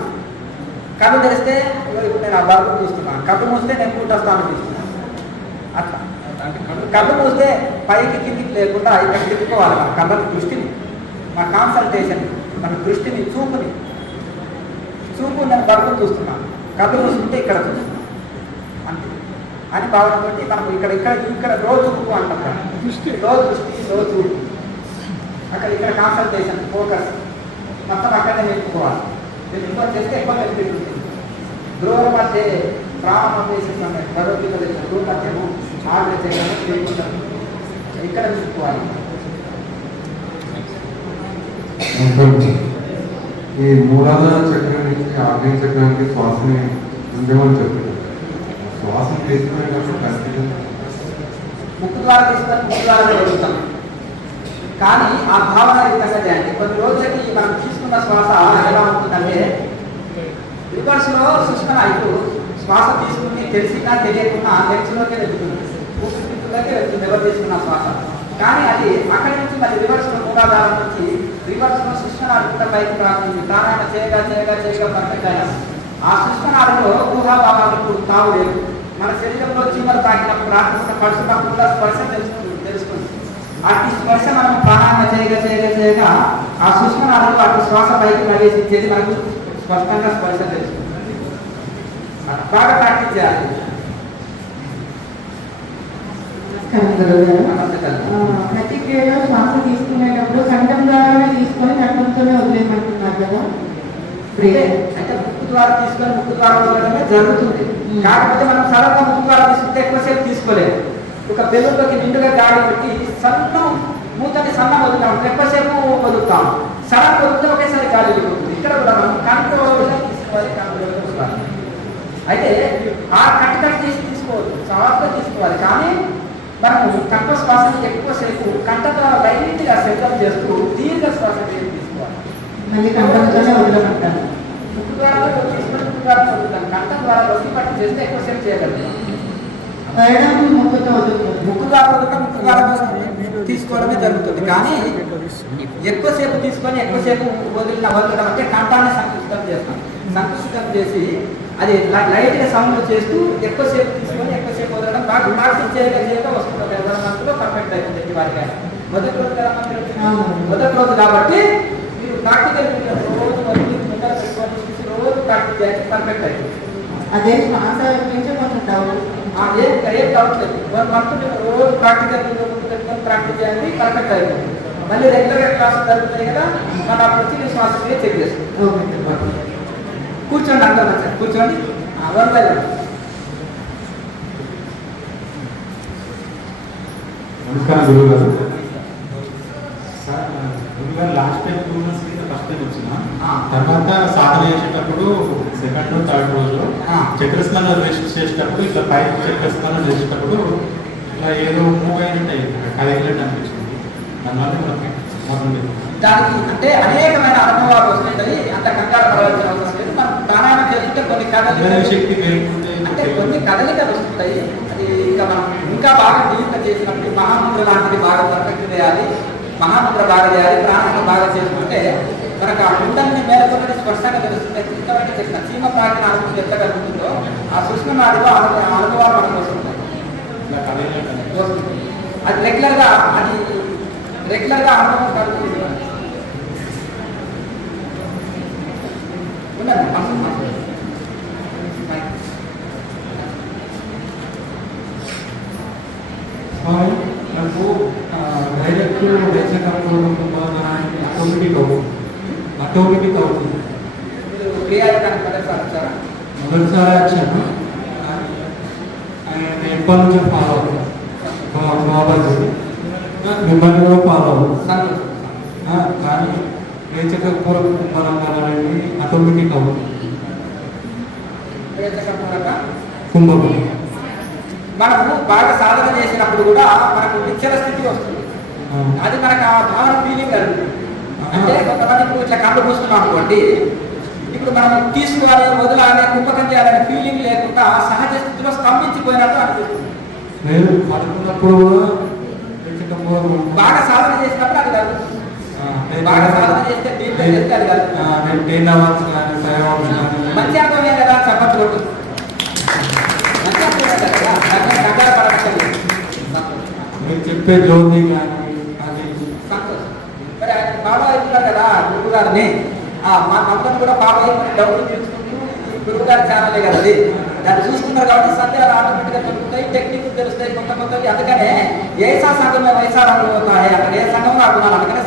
కళ్ళు తెరిస్తే ఇప్పుడు నేను ఆ బల్బు చూస్తున్నాను, కళ్ళు మూస్తే నేను కూటస్థానం చూస్తున్నాను. అట్లా కళ్ళు మూస్తే పైకి కిందికి లేకుండా ఇక్కడ తిప్పుకోవాలి. మన కళ్ళ దృష్టిని, మన కాన్సన్ట్రేషన్, మన దృష్టిని, చూపు నేను బల్బు చూస్తున్నాను, కళ్ళు మూసుకుంటే ఇక్కడ చూస్తున్నాను అంతే అని భావనతో మనకు ఇక్కడ రోజు చూపు అంటాం. దృష్టి రోజు చూపు, ఇక్కడ కాన్సన్ట్రేషన్, ఫోకస్ మొత్తం అక్కడనే నిలుపుకోవాలి. ఎక్కువ చేస్తే ఎక్కువ బెనిఫిట్ ఉంటుంది. గృహ మధ్య ప్రారంభం భగవద్గీత గృహ మధ్యము ఆగ్రహము ఇక్కడ నిలుపుకోవాలి. ఈ మూలాధార చక్రం నుంచి ఆగ్నేయ చక్రానికి శ్వాసని ఉందేమని చెప్పారు. శ్వాసను తీసుకునేటప్పుడు ముక్కు ద్వారా తీసుకొని ముక్కు ద్వారా వెళ్తాం, కానీ ఆ భావన విధంగా చేయండి. కొన్ని రోజులకి మనం తీసుకున్న శ్వాస ఎలా ఉంటుందంటే రివర్స్లో సుష్మన ఇప్పుడు శ్వాస తీసుకుని తెలిసినా తెలియకుండా తెలిసిలోకే వెళ్తుంది, ఊపిరితిత్తుల్లోకే వెళ్తుంది ఎవరు తీసుకున్న శ్వాస. కానీ అది అక్కడి నుంచి మరి రివర్స్లో మూలాధారం నుంచి రివర్స్లో సుష్మనాడుకుంటే పైకి రాస్తుంది. ప్రాణాయామ చేయగా పర్ఫెక్ట్ అయినా ఆ సుష్మనాడులో ఊహాభావాలకు తావు లేదు. మన శరీరంలో చీమలు తాకినప్పుడు రాకుండా పడుతున్నప్పుడు స్పర్శ తెలుస్తుంది. అటు స్పర్శ మనం ప్రాణాయామ చేయగా ఆ సుష్మనాడులో అటు శ్వాస పైకి ప్రవేశించేది మనకు స్పష్టంగా స్పర్శ తెలుస్తుంది. బాగా ప్రాక్టీస్ చేయాలి. ప్రతి క్రియలో శ్వాస తీసుకునేటప్పుడు కంఠం ద్వారానే తీసుకొని కంఠంతోనే వదిలేయమంటున్నారు కదా. అంటే ముక్కు ద్వారా తీసుకొని ముక్కు ద్వారా వదలడమే జరుగుతుంది. కాకపోతే మనం సడన్ గా ముక్కు ద్వారా తీసుకుంటే ఎక్కువసేపు తీసుకోలేదు. ఒక బెలూన్లోకి నిండుగా గాలి పెట్టి సన్న మూతని సన్న వదులుతాం, ఎక్కువసేపు వదులుతాం, సడన్ వదిలితే ఒకేసారి గాలి వెళ్ళిపోతుంది. ఇక్కడ కూడా మనం కంట్రోల్గా తీసుకోవాలి, కంట్రోల్గా తీసుకోవాలి. అయితే ఆ కట్ చేసి తీసుకోవద్దు, శ్వాసగా తీసుకోవాలి. కానీ మనము కంఠ శ్వాసని ఎక్కువసేపు కంటతో లైట్గా శబ్దం చేస్తూ దీర్ఘ శ్వాస తీసుకోవాలి. మళ్ళీ కంటంతోనే వదలమంటాను. ముక్కు ద్వారా తీసుకుని ముక్కు ద్వారా వదులుతాం, కంఠం ద్వారా వదిలి పట్టు చేస్తే ఎక్కువసేపు చేయగలుగుతాం. ముక్కుతో వదులుతాం, ముక్కు ద్వారా వదులుతాం, ముక్కు ద్వారా తీసుకోవడమే జరుగుతుంది. కానీ ఎక్కువసేపు తీసుకొని ఎక్కువసేపు వదలడం అంటే కంఠాన్ని సంకుచితం చేస్తాం. సంకుచితం చేసి అది లైట్గా సౌండ్ చేస్తూ ఎక్కువసేపు తీసుకొని ఎక్కువసేపు వదలడం బాగా ప్రాక్టీస్ చేయగా వస్తుంది. మంత్లో పర్ఫెక్ట్ అయిపోతుంది వారికి. మొదటి రోజు కదా మొదటి రోజు కాబట్టి మీరు ప్రాక్టికల్ రోజు ముందర పెట్టుకొని రోజు ప్రాక్టీస్ చేస్తే పర్ఫెక్ట్ అయిపోతుంది. అదే శ్వాస గురించి కొంచెం డౌట్. ఏం డౌట్ లేదు. 1 month రోజు ప్రాక్టికల్ పెట్టుకొని ప్రాక్టీస్ చేయండి, పర్ఫెక్ట్ అయిపోతుంది. మళ్ళీ రెగ్యులర్గా క్లాసులు జరుగుతాయి కదా, మన ప్రతి శ్వాస చెక్ చేస్తాం. కూర్చోండి, అందరూ వచ్చారు, కూర్చోండి. 1 by 1. నమస్కారం గురువు గారు. గురువు గారు లాస్ట్ టైం 2 months కింద ఫస్ట్ టైం వచ్చిన తర్వాత సాధన చేసేటప్పుడు సెకండ్ థర్డ్ రోజు చక్రస్నానం రెస్ట్ చేసేటప్పుడు ఇట్లా పై చక్రస్నానం చేసేటప్పుడు ఇట్లా ఏదో మూవ్ అయినట్టు కదిలినట్టు అనిపించింది. దానివల్ల దానికి అంటే అనేకమైన అనుభవాలు వస్తుంటాయి. అంత కంగారు పడవలసిన అవసరం లేదు. మనం ప్రాణాయామం చేస్తుంటే కొన్ని అంటే కొన్ని కదలికలు వస్తుంటాయి. అది ఇంకా మనం ఇంకా బాగా డీప్గా చేసినప్పుడు మహాముద్ర లాంటిది బాగా పర్ఫెక్ట్ చేయాలి, మహాముద్ర బాగా చేయాలి, ప్రాణాయామం బాగా చేసుకుంటే మనకు ఆ కుండల్ని మేలకొన్నది స్పష్టంగా తెలుస్తుంది. ఇంతవరకు చెప్పిన చీమ ప్రాచీన అనుభవం ఎంత కలుగుతుందో ఆ సూక్ష్మనాడిలో అనుభవాలు మనకు వస్తుంటాయి. అది రెగ్యులర్గా అనుభవం కలుగుతుంది. నాకు డైరెక్ట్ వేసకపోవడం ఆటోమేటిక్ అవుతుంది. మొదటిసారి వచ్చాను, ఎప్పటి నుంచో ఫాలో అవుతాను, బాబాజీ మిమ్మల్ని కూడా ఫాలో అవుతాను. కానీ వేచకపోవడం అనేది ఆటోమేటిక్ అవుతుంది. కుంభకం మనకు బాగా సాధన చేసినప్పుడు కూడా మనకు నిశ్చల స్థితి వస్తుంది. అది మనకు ఆ భావన ఫీలింగ్ కలుగుతుంది. అంటే కొంతమంది ఇప్పుడు ఇట్లా కళ్ళు పూసుకున్నాం అనుకోండి, ఇప్పుడు మనం తీసుకోవాలి, వదలాలి, కుంభకం చేయాలనే ఫీలింగ్ లేకుండా సహజ స్థితిలో స్తంభించిపోయినట్టు అనిపిస్తుంది. బాగా సాధన చేసినప్పుడు అది కలుగుతుంది. బాగా సాధన చేస్తే దీంట్లో చేస్తే అది కలుగుతుంది. మంచి అర్థమే కదా చెప్పచ్చు. మీరు చెప్పే జ్యోతి కానీ అది మరి బాబా ఇస్తున్నారు కదా గురువు గారిని, మా అందరం కూడా బాబా డబ్బులు తీసుకుంటూ గురువు గారి ఛానలే కదా అది, దాన్ని చూసుకున్నారు కాబట్టి సందేహాలు ఆటోమేటిక్గా దొరుకుతాయి, టెక్నిక్ తెలుస్తాయి కొత్త కొత్తవి. అందుకనే ఏసా సంఘమే వైసా రంగులు అవుతాయి అక్కడ ఏ సంఘంలో అంటున్నాను. అందుకనే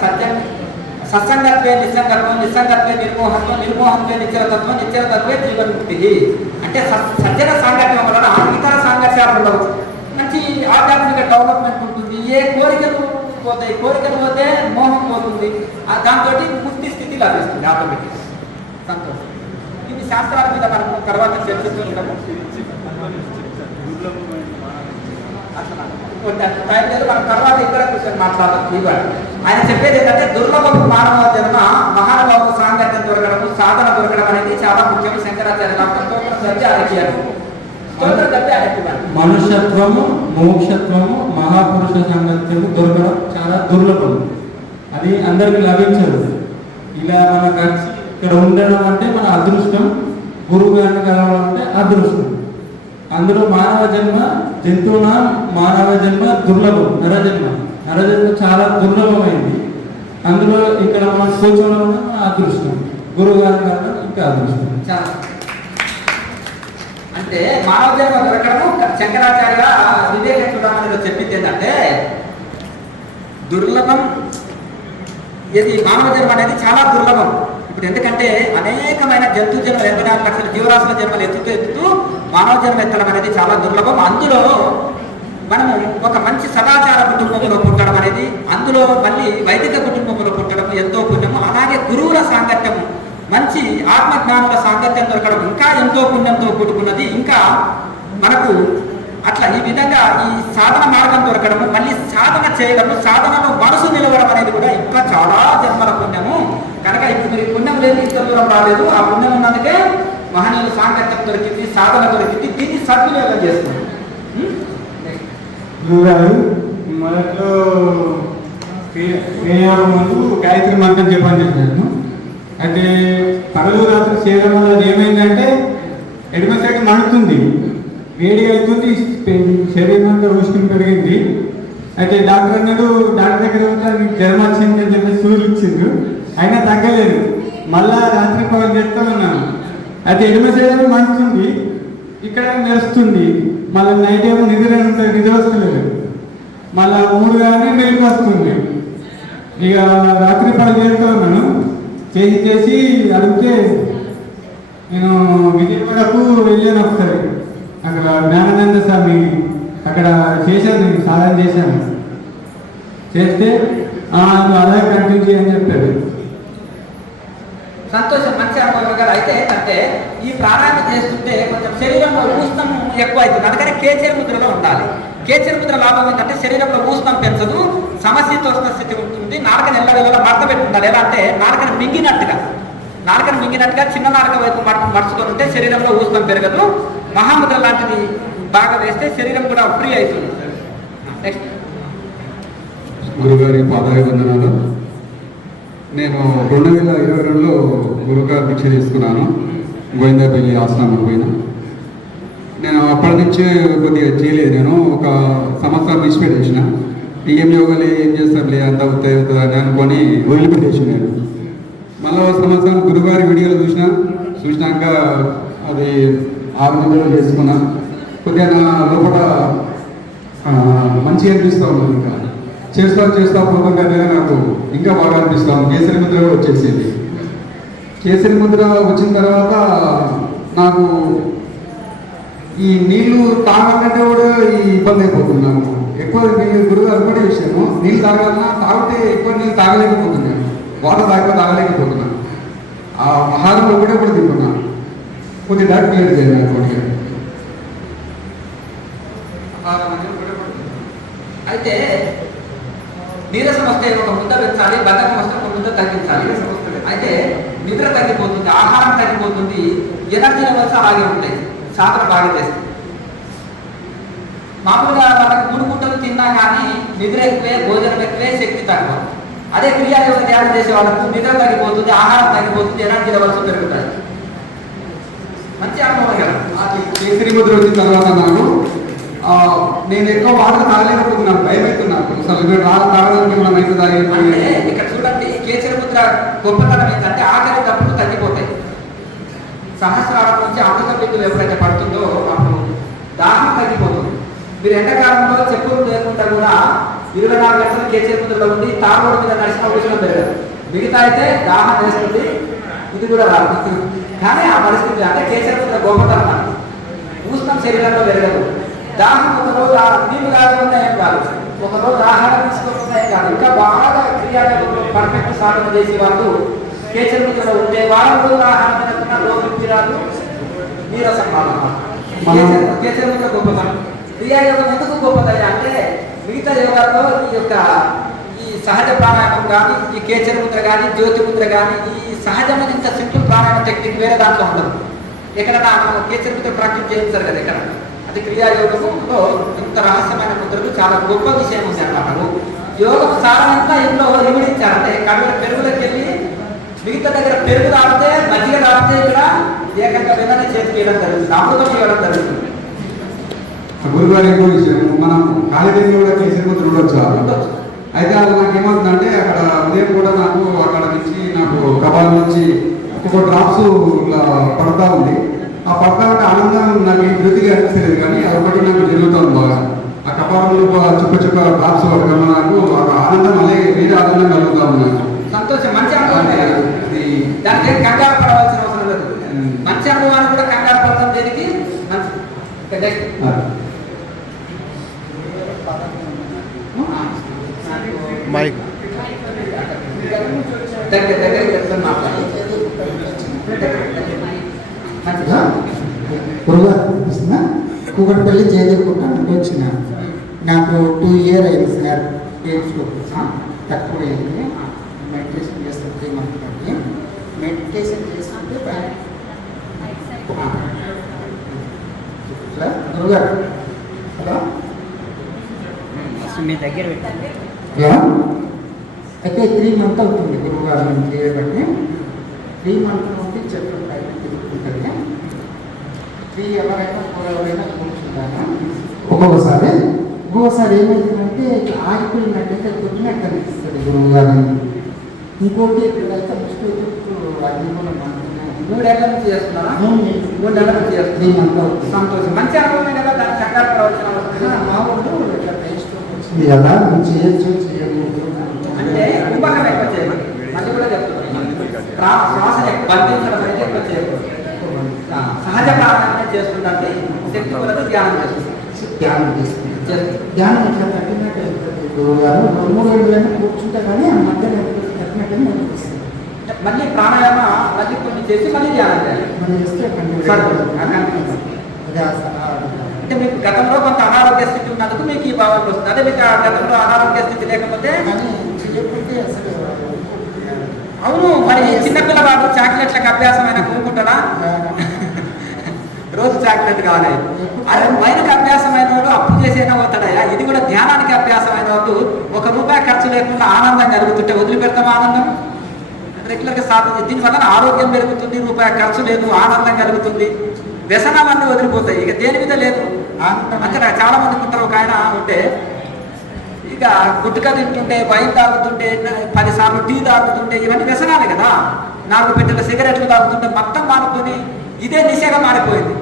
సత్సంగత్వే నిస్సంగత్వం, నిస్సంగత్వే నిర్మోహత్వం, నిర్మోహత్వే నిశ్చలతత్వం, నిశ్చలతత్వే జీవన్ముక్తి. అంటే సజ్జన సాంగత్యం వలన ఇతర సాంగత్యాలు ఉండవు, మంచి ఆధ్యాత్మిక డెవలప్మెంట్ ఉంటుంది. ఏ కోరికలు పోతాయి, కోరికలు పోతే మోహం పోతుంది, దాంతో ముక్తి స్థితి లభిస్తుంది ఆటోమేటిక్. సంతోషం. ఇది శాస్త్రాల మీద మనము తర్వాత చర్చిస్తుంటాము. టైం లేదు, మనం తర్వాత ఇక్కడ కూర్చొని మాట్లాడదాం. ఇవ్వండి ఆయన చెప్పేది ఏంటంటే దుర్లభము మానవ జన్మ మహానుభావ సాంగత్యం దొరకడము, సాధన దొరకడం అనేది చాలా ముఖ్యం. శంకరాచార్య మనుష్యత్వము, మోక్షత్వము, మహాపురుష సాంగత్యము దొరకడం చాలా దుర్లభం. అది అందరికి లభించదు. ఇలా మనకు ఇక్కడ ఉండడం అంటే మన అదృష్టం, గురువు గారిని కలవాలంటే అదృష్టం. అందులో మానవ జన్మ జంతువున మానవ జన్మ దుర్లభం, నరజన్మ చాలా దుర్లభమైంది. అందులో ఇక్కడ మనం కూర్చోవడం మన అదృష్టం, గురువు గారిని కలవడం ఇంకా అదృష్టం. అంటే మానవ జన్మ దొరకడము శంకరాచార్య వివేక చూడమని చెప్పింది ఏంటంటే దుర్లభం. ఇది మానవ జన్మ అనేది చాలా దుర్లభం. ఇప్పుడు ఎందుకంటే అనేకమైన జంతు జన్మలు 84 లక్షల జీవరాశుల జన్మలు ఎత్తుతూ మానవ జన్మ ఎత్తడం అనేది చాలా దుర్లభం. అందులో మనము ఒక మంచి సదాచార కుటుంబంలో పుట్టడం అనేది, అందులో మళ్ళీ వైదిక కుటుంబంలో పుట్టడం ఎంతో పుణ్యము. అలాగే గురువుల సాంగత్యము, మంచి ఆత్మజ్ఞానుల సాంగత్యం దొరకడం ఇంకా ఎంతో పుణ్యంతో కూడుకున్నది. ఇంకా మనకు అట్లా ఈ విధంగా ఈ సాధన మార్గం దొరకడము, మళ్ళీ సాధన చేయడము, సాధనలో మనసు నిలవడం అనేది కూడా ఇంకా చాలా జన్మల పుణ్యము. కనుక ఇప్పుడు మీరు పుణ్యం లేదు, ఇంత దూరం రాలేదు. ఆ పుణ్యం ఉన్నందుకే మహనీయుల సాంగత్యం దొరికింది, సాధన దొరికింది. దీన్ని సద్వినియోగం చేస్తున్నాం. గురుగారు మొదట్లో క్రియయోగం ముందు గాయత్రి మంత్రం చెప్పని చేశాను. అయితే పగలు రాత్రి చేయడం వల్ల ఏమైందంటే ఎడమ సైడ్ మండుతుంది, వేడి అవుతుంది, శరీరం అంతా ఉష్ణం పెరిగింది. అయితే డాక్టర్ అన్నాడు, డాక్టర్ దగ్గర నీకు జ్వరం వచ్చింది అని చెప్పి సూర్యులు ఇచ్చిండు, అయినా తగ్గలేదు. మళ్ళా రాత్రి పగలు చేస్తూ ఉన్నాను. అయితే ఎడమ సైడ్ మండుతుంది, ఇక్కడ మెరుస్తుంది. మళ్ళీ నైట్ ఏమో నిద్ర ఉంటుంది, నిద్ర వస్తలేదు. మళ్ళా 3 కానీ మెరుగు వస్తుంది. ఇక రాత్రి పగలు చేస్తూ ఉన్నాను. చేసి అడిగితే నేను విజయవాడకు వెళ్ళాను ఒకసారి. అక్కడ జ్ఞానానంద స్వామి అక్కడ చేశాను, నేను సాధన చేశాను. చేస్తే నువ్వు అలా కంటిన్యూ చేయని చెప్పాడు. సంతోషం, మంచి అనుభవం కదా. అయితే అంటే ఈ ప్రాణాయామం చేస్తుంటే కొంచెం శరీరంలో ఊష్ణం ఎక్కువ అవుతుంది. అందుకని కేచర్ ముద్రలో ఉండాలి. కేచర్ ముద్ర లాభం ఏంటంటే శరీరంలో ఊష్ణం పెంచదు, సమశీతోష్ణ స్థితి ఉంటుంది. నాలుకని ఎల్లవేళ మడత పెట్టి ఉండాలి. ఎలా అంటే నాలుకని మింగినట్టుగా చిన్న నాలుక వైపు మడుచుకొని ఉంటే శరీరంలో ఊష్ణం పెరగదు. మహాముద్ర లాంటిది బాగా వేస్తే శరీరం కూడా ఫ్రీ అవుతుంది. నెక్స్ట్ గురుగారి పాదాభివందనాలు. నేను 2022లో గురుగారు దీక్ష తీసుకున్నాను. గోవిందపల్లి ఆశ్రమం పోయినా. నేను అప్పటి నుంచి కొద్దిగా చేయలేదు. నేను ఒక సంవత్సరం విడిచిపెట్టేసిన. ఏం యోగాలే ఏం చేస్తారులే అంత అవుతుంది అని అనుకొని వదిలిపెట్టేసిన. నేను మళ్ళీ ఒక సంవత్సరం గురుగారి వీడియోలు చూసినాక అది 6 నెలలు చేసుకున్నా. కొద్దిగా నా లోపల మంచిగా అనిపిస్తూ ఉంది. ఇంకా చేస్తా పూర్వంగానే నాకు ఇంకా బాగా అనిపిస్తాను. కేసరి ముద్ర కూడా వచ్చేసింది. కేసరి ముద్ర వచ్చిన తర్వాత నాకు ఈ నీళ్లు తాగాలంటే కూడా ఈ ఇబ్బంది అయిపోతుంది. నాకు ఎక్కువ గురువు అనుకునే విషయము, నీళ్ళు తాగాలన్నా తాగితే ఎక్కువ నీళ్ళు తాగలేకపోతున్నాను. వాటర్ తాగలేకపోతున్నాను. ఆ ఆహారం ఒకటే కూడా తింటున్నాను. కొద్దిగా డాక్టర్ క్లియర్ చేయాలి అనుకోండి. అయితే నీరసం వస్తే ఒక ముద్ద పెంచాలి, బద్ధకం వస్తే ఒక ముద్ద తగ్గించాలి. అయితే నిద్ర తగ్గిపోతుంది, ఆహారం తగ్గిపోతుంది, ఎనర్జీ లెవెల్స్ అలాగే ఉంటాయి. సాధన బాగా చేస్తుంది. మామూలుగా మనకు 3 పూటలు తిన్నా కానీ నిద్ర ఎక్కువే, భోజనం ఎక్కువే, శక్తి తక్కువ. అదే క్రియాయోగ ధ్యానం చేసే వాళ్ళకు నిద్ర తగ్గిపోతుంది, ఆహారం తగ్గిపోతుంది, ఎనర్జీ లెవెల్స్ పెరుగుతాయి. మంచి అనుభవం కదా. కేసరి ముద్ర వచ్చిన తర్వాత నాకు నేను ఎక్కువ వాటర్ తాగలేకపోతున్నాను, భయం అవుతున్నాను. అసలు తాగడానికి తాగి ఇక్కడ చూడండి, కేసరి ముద్ర గొప్పతనం ఏంటంటే ఆకలి తప్పుడు తగ్గిపోతాయి. సహస్రారం నుంచి అమృత బిందువు ఎప్పుడైతే పడుతుందో అప్పుడు దాహం తగ్గిపోతుంది. మీరు ఎండాకాలంలో చెప్పులు లేకుండా కూడా 24 గంటలు కేసరి ముద్రలో ఉండి తాగుడు మీద నడిచిన ఉష్ణం పెరగదు. మిగతా అయితే దాహం వేస్తుంది, ఇది కూడా రాదు. కానీ ఆ పరిస్థితి అంటే కేసరి ముద్ర గొప్పతనం. ఉష్ణం శరీరంలో పెరగదు. దాహం ఒకరోజు నీళ్ళు తాగకుండా ఏం కాదు, ఒకరోజు ఆహారం తీసుకోకుండా ఏం కాదు. ఇంకా బాగా క్రియాలకు పర్ఫెక్ట్ సాధన చేసే వాళ్ళు కేసరి ముద్రలో ఉంటే వారం రోజులు ఆహారం తినకుండా రోగి రాదు, నీరసం రాదు. కేసరి ముద్ర గొప్పతనం. క్రియాయోగం ఎందుకు గొప్పది అంటే మిగతా యోగాల్లో ఈ సహజ ప్రాణాయామం కానీ, ఈ కేసరి ముద్ర కానీ, జ్యోతి ముద్ర కానీ, ఈ సహజమైన ఇంత సింపుల్ ప్రాణాయామ టెక్నిక్ వేరే దాంట్లో ఉండదు. ఎక్కడన్నా మనం కేసరి ముద్ర ప్రాక్టీస్ చేయించారు కదా ఎక్కడ. అది క్రియాయోగంలో ఇంత రహస్యమైన ముద్రలు చాలా గొప్ప విషయం ఉంది అన్నమాట. యోగం సారంతా ఇంట్లో వివరించారంటే కడుపులో పెరుగులకు వెళ్ళి మిగతా దగ్గర పెరుగు తాగితే, మజ్జిగ తాగితే ఇక్కడ ఏకంగా విధానం చేతికి ఇవ్వడం జరుగుతుంది, అమృతం ఇవ్వడం జరుగుతుంది. గురుగారు ఇంకో విషయం, మనం కాలేజీలో కూడా కేసరి ముద్ర ఉండొచ్చు. అయితే అది నాకు ఏమవుతుందంటే అక్కడ ఉదయం కూడా నాకు అక్కడ నుంచి నాకు కబాల నుంచి ఒక డ్రాప్స్ ఇలా పడతా ఉంది. ఆ పడతా ఉంటే ఆనందం నాకు ఈ వృత్తిగా అనిపిస్తలేదు, కానీ అదొకటి నాకు జరుగుతుంది బాగా. ఆ కపాలంలో చుక్క డ్రాప్స్ పడకుండా నాకు ఆనందం మళ్ళీ వేరే ఆనందం కలుగుతా ఉంది. సంతోషం, మంచి అనుభవం. దానికి ఏం కంగారు పడవలసిన అవసరం లేదు. మంచి అనుభవాన్ని కూడా కంగారు పడతాం దేనికి. మంచి దగ్గరికి పెట్టుకొని మాట్లాడి మంచిగా గురుగారు అనిపిస్తుందా కూకట్పల్లి చేయజరుకుంటాను వచ్చిన నాకు 2 years అయింది సార్ నేర్చుకో తక్కువ అయింది మెడిటేషన్ చేస్తాను 3 months బట్టి మెడిటేషన్ చేస్తుంటే ఇట్లా గురుగారు హలో మీ దగ్గర పెట్టండి హలో అయితే 3 months అవుతుంది గురువుగారు నేను చేయబట్టి 3 months నుండి చెట్లు పైన తిరుగుతుంటుంది 3 ఎవరైనా 4 ఎవరైనా కూర్చుంటాను ఒక్కొక్కసారి ఏమవుతుందంటే ఆగిపోయినట్టయితే దొరికినట్టు అనిపిస్తుంది గురువుగారు ఇంకోటి ఇక్కడైతే ముష్టి అన్ని కూడా 3 ఏళ్ళ నుంచి చేస్తున్నారా 3 నెలల నుంచి చేస్తున్నారు 3 months అవుతుంది సంతోషం మంచి అనుభవమే కదా దాని చక్కగా ప్రవచనం వస్తుంది మా ఊళ్ళో ఇట్లా టేస్ట్ వచ్చింది కదా నువ్వు చేయొచ్చు చేయకూడదు అంటే కుంభకం ఎక్కువ చేయాలి మళ్ళీ కూడా చెప్తున్నాను శ్వాస బంధించడం అయితే ఎక్కువ చేయకూడదు సహజ ప్రాణాన్ని చేస్తుందంటే శక్తి కొరకు ధ్యానం చేస్తుంది ధ్యానం ఇట్లా కట్టినట్టు గురువుగారు 2-3 గంటలైనా కూర్చుంటే కానీ ఆ మధ్యలో కట్టినట్టు అనిపిస్తుంది మళ్ళీ ప్రాణాయామ మళ్ళీ కొన్ని చేసి మళ్ళీ ధ్యానం చేయాలి మనం చేస్తే అంటే మీకు గతంలో కొంత అనారోగ్య స్థితి ఉన్నందుకు మీకు ఈ భావన వస్తుంది అదే మీకు ఆ గతంలో అనారోగ్య స్థితి లేకపోతే అవును మరి చిన్నపిల్లవాడు చాక్లెట్లకు అభ్యాసమైన కోరుకుంటారా రోజు చాక్లెట్ కావాలి అరే వైన్కి అభ్యాసమైన వాడు అప్పు చేసేనా పోతాడయా ఇది కూడా ధ్యానానికి అభ్యాసమైన వాళ్ళు ₹1 ఖర్చు లేకుండా ఆనందం కలుగుతుంటే వదిలిపెడతాం ఆనందం రెగ్యులర్గా సాధన దీనివల్ల ఆరోగ్యం పెరుగుతుంది ₹1 ఖర్చు లేదు ఆనందం కలుగుతుంది వ్యసనాలన్నీ వదిలిపోతాయి ఇక దేని మీద లేదు అంటే చాలా మందికి ఉంటారు ఒక ఆయన ఉంటే ఇక గుట్టుక తింటుంటే వైన్ తాగుతుంటే 10 సార్లు టీ తాగుతుంటే ఇవన్నీ వ్యసనాలే కదా 4 పెట్టెల సిగరెట్లు తాగుతుంటే మొత్తం మానుకొని ఇదే నిశగా మారిపోయింది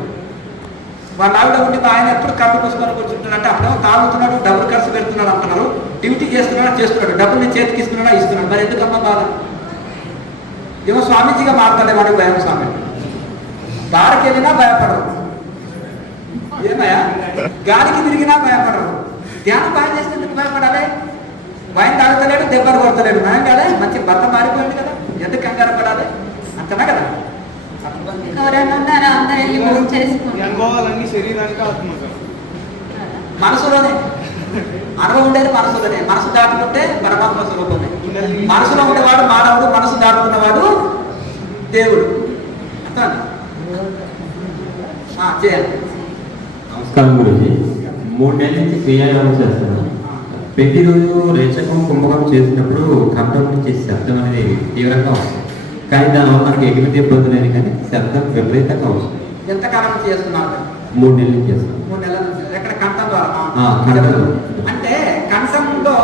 వాళ్ళ ఆవిడ ఉండి ఆయన ఎప్పుడు కళ్ళు పూసుకొని కూర్చుంటున్నాడు అంటే అప్పుడేమో తాగుతున్నాడు డబ్బులు ఖర్చు పెడుతున్నాడు అంటున్నారు డ్యూటీ చేస్తున్నాడు డబ్బుల్ని చేతికి ఇస్తున్నాడా మరి ఎందుకమ్మా బాధ ఏమో స్వామీజీగా మారుతాడే వాడికి భయం స్వామి దారికి వెళ్ళినా భయపడరు ఏమయ్యా గాలికి తిరిగినా భయపడరు ధ్యానం బాగా చేసినందుకు భయపడాలి వైన్ తాగుతలేడు దెబ్బలు కొడతలేడు నయం కాదే మంచి భర్త మారిపోయింది కదా ఎందుకు కంగారు పడాలి అంతనా కదా అనుభవాలన్నీ శరీరానికి ఆత్మగా మనసులోనే అనుభవం ఉండేది మనసులోనే మనసు దాటుకుంటే పరమాత్మ స్వరూపమే మనసులో ఉండేవాడు మానవుడు మనసు దాటుకున్నవాడు దేవుడు చేయాలి నమస్కారం గురించి 3 నెలల నుంచి క్రియాయోగం చేస్తున్నాను ప్రతిరోజు రేచకం కుంభకం చేసినప్పుడు కంఠం నుంచి శబ్దం అనేది తీవ్రంగా వస్తుంది కానీ దానివల్ల నాకు ఎటువంటి ఇబ్బంది లేదు కానీ శబ్దం విపరీతంగా వస్తుంది ఎంతకాలం చేస్తున్నారు 3 నెలల నుంచి చేస్తున్నాను 3 నెలల నుంచి ఎక్కడ కంఠం ద్వారా కంఠంలో అంటే కంఠంలో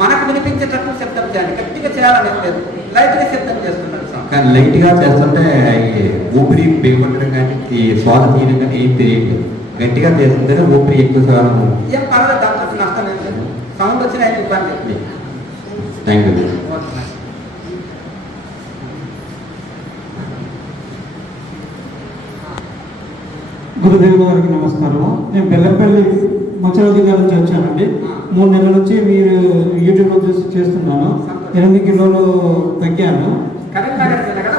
మనకు వినిపించేటట్టు శబ్దం చేయాలి గట్టిగా చేయాలని లేదు లైట్గా శబ్దం చేస్తున్నారు కానీ లైట్గా చేస్తుంటే ఊపిరి పేకొట్టడం కానీ ఈ శ్వాస తీయడం కానీ ఏం తెలియట్లేదు గట్టిగా చేస్తుంటే ఊపిరి ఎక్కువ శ్వాసం ఏం పర్వాలేదు దాంట్లో నష్టం ఏం లేదు సౌండ్ వచ్చిన ఏం ఇబ్బంది థ్యాంక్ యూ గురుదేవ్ గారికి నమస్కారం నేను బెల్లంపల్లి మచ్చల జిల్లా నుంచి వచ్చానండి 3 నెలల నుంచి మీరు యూట్యూబ్లో చూసి చేస్తున్నాను 8 కిలోలు తగ్గాను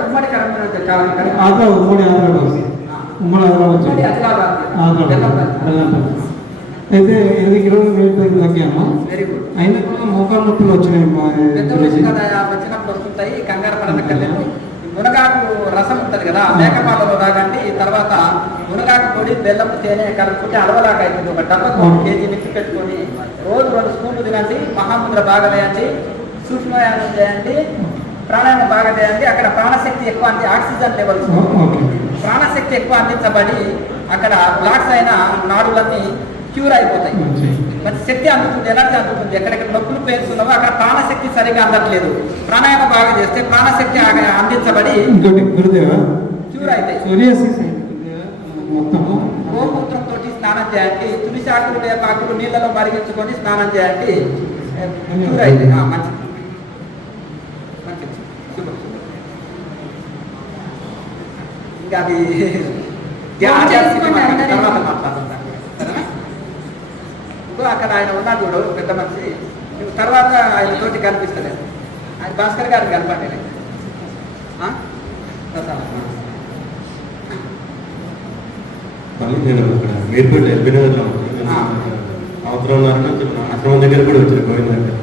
ఉమ్మడి అయితే 8 కిలోలు వెయిట్ తగ్గాను అయినా కూడా మోకాలు నొప్పులు వచ్చినాయి వచ్చినప్పుడు వస్తుంటాయి కంగారు పడనక్కర్లేదు మునగాకు రసం ఉంటుంది కదా మేకపాలలో తాగండి తర్వాత మునగాకు పొడి బెల్లం తేనె కలుపుకుంటే అలవలాగా అవుతుంది ఒక డబ్బకు 1 kg మిక్కి పెట్టుకొని రోజు 2 స్పూన్లు తినండి మహాముద్ర బాగా వేయండి సూక్ష్మయానం చేయండి ప్రాణాయామం బాగా చేయండి అక్కడ ప్రాణశక్తి ఎక్కువ ఆక్సిజన్ లెవెల్స్ ప్రాణశక్తి ఎక్కువ అందించబడి అక్కడ బ్లాక్స్ అయిన నాడులన్నీ క్యూర్ అయిపోతాయి మంచి శక్తి అందుతుంది ఎనర్జీ అందుతుంది ఎక్కడెక్కడ నొప్పులు పేరుస్తున్నావో అక్కడ ప్రాణశక్తి సరిగా అందట్లేదు ప్రాణాయామం బాగా చేస్తే ప్రాణశక్తి అందించబడి క్యూర్ అవుతాయి గోమూత్రంతో స్నానం చేయండి తులసి ఆకులు వేపాకులు నీళ్ళలో మరిగించుకొని స్నానం చేయండి క్యూర్ అవుతాయి మంచిది ఇంకా అది తర్వాత మాట్లాడుతుంటాను అక్కడ ఆయన ఉన్నాడు చూడు పెద్ద మనిషి తర్వాత ఆయన తోటి కనిపిస్తలేదు అది భాస్కర్ గారికి కనపడే మళ్ళీ నేను ఇక్కడ మీర్పేట ఎల్బీ నగర్లో అవసరం ఆశ్రమం దగ్గర కూడా వచ్చాను గోవింద దగ్గరికి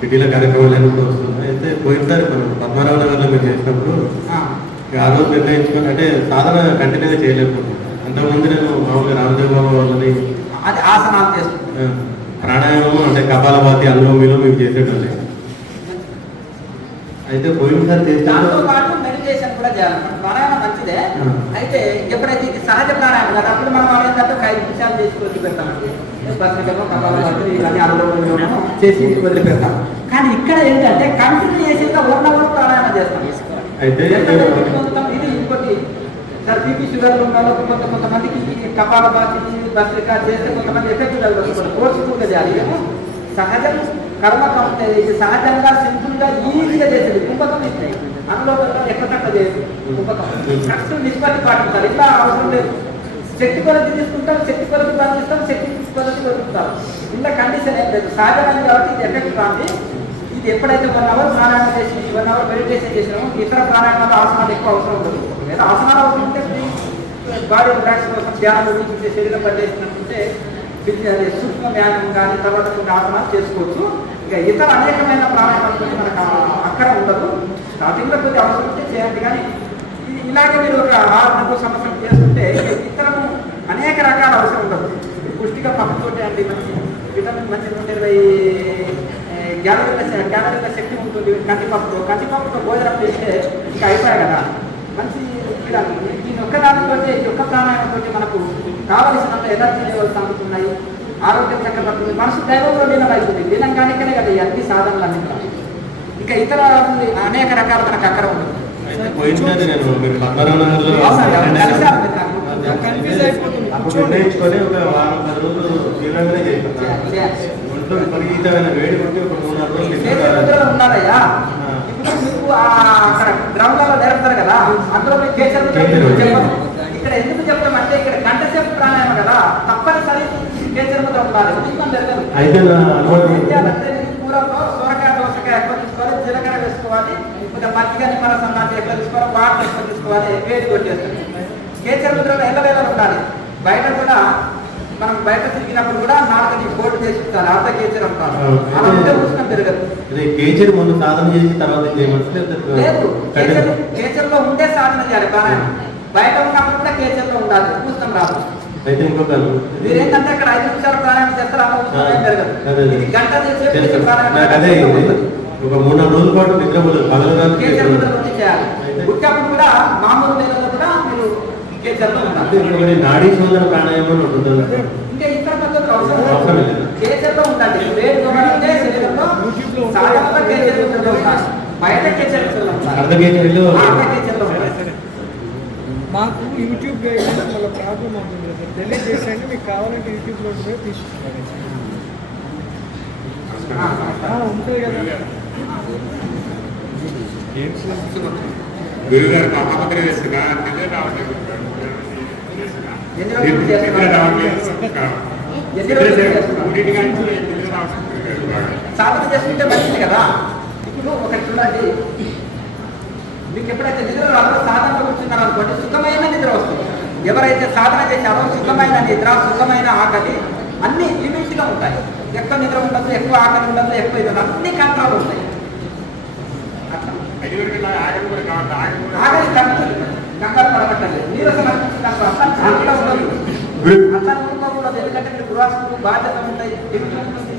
సిటీలో కార్యక్రమాలు అన్నీ కూడా వస్తున్నాయి. అయితే పోయినసారి మనం పద్మనాభ నగర్లో మీరు చేసినప్పుడు ఆ రోజు నిర్ణయించుకొని అంటే సాధన కంటిన్యూగా చేయలేకపోతున్నాను. అంతకుముందు నేను మామూలుగా రామదేవ్ బాబా వాళ్ళని అది ఆసనాలు చేస్తున్నాను, ప్రాణాయామం అంటే కపాలభాతి అనులోమ విలోమ ఇవి చేసేటోళ్ళే. అయితే పోయినసారి దాంతో చేసిన పాటు మెడిటేషన్ కూడా చేయాలి. ప్రాణాయామం మంచిదే, అయితే ఎప్పుడైతే ఇది సహజ ప్రాణాయామం కదా అప్పుడు మనం ఏంటంటే ఒక 5 నిమిషాలు చేసి వదిలిపెడతామండి. బస్సులో కపాలభాతి ఇవన్నీ అనులోమ విలోమ చేసి వదిలిపెడతాం. కానీ ఇక్కడ ఏంటంటే కంటిన్యూ చేసేగా 1 అవర్ ప్రాణాయామం చేస్తాం. అయితే ఇది ఇంకోటి సార్ బీపీ షుగర్లు ఉన్న వాళ్ళకు కొంతమందికి కపాలభాతి భస్త్రిక చేస్తే కొంతమంది ఎఫెక్ట్ కలుగుతుంది. కోర్సుగా చేయాలి. ఏమో సహజం కర్మ ఇది సహజంగా సింపుల్గా ఈజీగా చేసేది. కుంభకం ఇస్తాయి అందులో ఎక్కువ తక్కువ చేయదు. కుంభకం కరెక్ట్ నిష్పత్తి పాటించాలి. ఇట్లా అవసరం లేదు. శక్తి కొలది తీసుకుంటాం, శక్తి కొలది పాటిస్తాం, శక్తి కొలది వదులుతాం. ఇంట్లో కండిషన్ ఏం లేదు. సహజమైంది కాబట్టి ఇది ఎఫెక్ట్ రాంది. ఇది ఎప్పుడైతే 1 అవర్ ప్రాణాయామం చేసి 1 అవర్ మెడిటేషన్ చేసినామో ఇతర ప్రాణాయామాలు ఆసనాలు ఎక్కువ అవసరం ఉండదు. లేదా ఆసనాలు అవసరం ఉంటే బాడీ రిలాక్స్ కోసం ధ్యానం గురించి శరీరం పట్టేసినట్టుంటే సూక్ష్మ వ్యాయామం కానీ తర్వాత కొన్ని ఆసనాలు చేసుకోవచ్చు. ఇక ఇతర అనేకమైన ప్రాణాయామాలు మనకు అక్కడ ఉండదు. స్టార్టింగ్లో కొద్దిగా అవసరం ఉంటే చేయండి. కానీ ఇలాగే మీరు ఒక 6 సంవత్సరం చేసుకుంటే ఇతరము అనేక రకాల అవసరం ఉండదు. పుష్టిగా పక్కతోటి అండి మంచి విటమిన్ మంచి 120 క్యాలరీల శక్తి ఉంటుంది. కందిపప్పుతో భోజనం చేస్తే ఇంకా అయిపోయాయి కదా. మంచి దీని ఒక్కదానితో ఈ ఒక్క ప్రాణాయామంతో మనకు కావలసినంత ఎనర్జీ లెవెల్స్ అందుతున్నాయి. ఆరోగ్యం చక్కబడుతుంది. మనసు దైవంలో లీనమైతుంది. లీనంగానే కదా ఈ అన్ని సాధనలు అన్ని. ఇంకా ఇతర అనేక రకాల మనకు అక్కడ ఉంటుంది. పోయినసారి నేను మీరు పద్మనాభ నగర్లో నిర్ణయించుకొని ఒక 10 రోజులు తీవ్రంగానే చేస్తాను. ఒంట్లో విపరీతమైన వేడి కొట్టి ఒక 3-4 రోజులు ఉన్నారయ్యా. ఇప్పుడు మీకు అక్కడ గ్రౌండ్లలో నేర్పుతారు కదా, అందులో మీకు ఇక్కడ ఎందుకు చెప్తామంటే ఇక్కడ గంట సేపు ప్రాణాయామం కదా, తప్పనిసరి కేచర్ ముద్ర ఉండాలి. కూరలో సొరకాయ దోసకాయ ఎక్కువ తీసుకోవాలి, జీలకర్ర వేసుకోవాలి, కొంచెం మజ్జిగ నిమ్మరసం లాంటి ఎక్కువ తీసుకోవాలి, వాటర్ ఎక్కువ తీసుకోవాలి, వేడి కొట్టేస్తుంది. కేచర్ ముద్రలో ఎల్లవేళ ఉండాలి. బయట కూడా మనం బయట తిరిగినప్పుడు కూడా 4 బోర్డు చేసి ఇస్తారు. ఆత కేచర్ అంటారు. అలా ఉంటే ఉష్ణం పెరగదు. కేచర్ ముందు సాధన చేసి తర్వాత లేదు, కేచర్లో ఉండే సాధన చేయాలి. ప్రాణాయామం బయట ఉన్నప్పుడు కూడా కేచర్లో ఉండాలి. ఉష్ణం రాదు. అయితే ఇంకొక మీరు ఏంటంటే అక్కడ 5 నిమిషాలు ప్రాణాయామం చేస్తారు, అలా ఉష్ణం ఏం పెరగదు. ఇది గంట చేసే ప్రాణాయామం ఒక 3-4 రోజుల పాటు నిద్ర కేచర్ చేయాలి. పుట్టినప్పుడు కూడా మామూలు నెలలో కూడా మీరు కేచర్లో ఉండాలి. నాడీ శోధన ప్రాణాయామం ఉంటుంది. ఇంకా ఇతర పద్ధతులు అవసరం లేదు. కేచర్లో ఉండాలి. వేడి దొంగలంటే శరీరంలో సాధారణంగా కేచర్లో ఉండాలి. బయట కేచర్లో మాకు యూట్యూబ్ గైడెన్స్ వల్ల ప్రాబ్లం అవుతుంది సార్. తెలియజేసండి, మీకు కావాలంటే యూట్యూబ్లో కూడా తీసుకుంటారు. ఉంటుంది కదా. గురుగారు కాకపోతే వేసుకున్నా నిద్ర రావట్లేదు. సాధన చేసుకుంటే మంచిది కదా. ఇప్పుడు ఒకటి చూడండి, మీకు ఎప్పుడైతే నిద్ర రాదో సాధనలో కూర్చున్నారు అనుకోండి, సుఖమైన నిద్ర వస్తుంది. ఎవరైతే సాధన చేశారో సుఖమైన నిద్ర, సుఖమైన ఆకలి అన్ని లిమిట్గా ఉంటాయి. ఎక్కువ నిద్ర ఉండదు, ఎక్కువ ఆకలి ఉండదు, ఎక్కువ ఇది ఉండదు, అన్ని కంట్రోల్ ఉంటాయి. ఆకలి కంగారు పడబట్టలేదు. నీరసం అట్లా ఉండదు. అట్లా ఉండకూడదు. ఎందుకంటే మీరు గృహస్థులు బాధ్యత ఉంటాయి, ఉంటుంది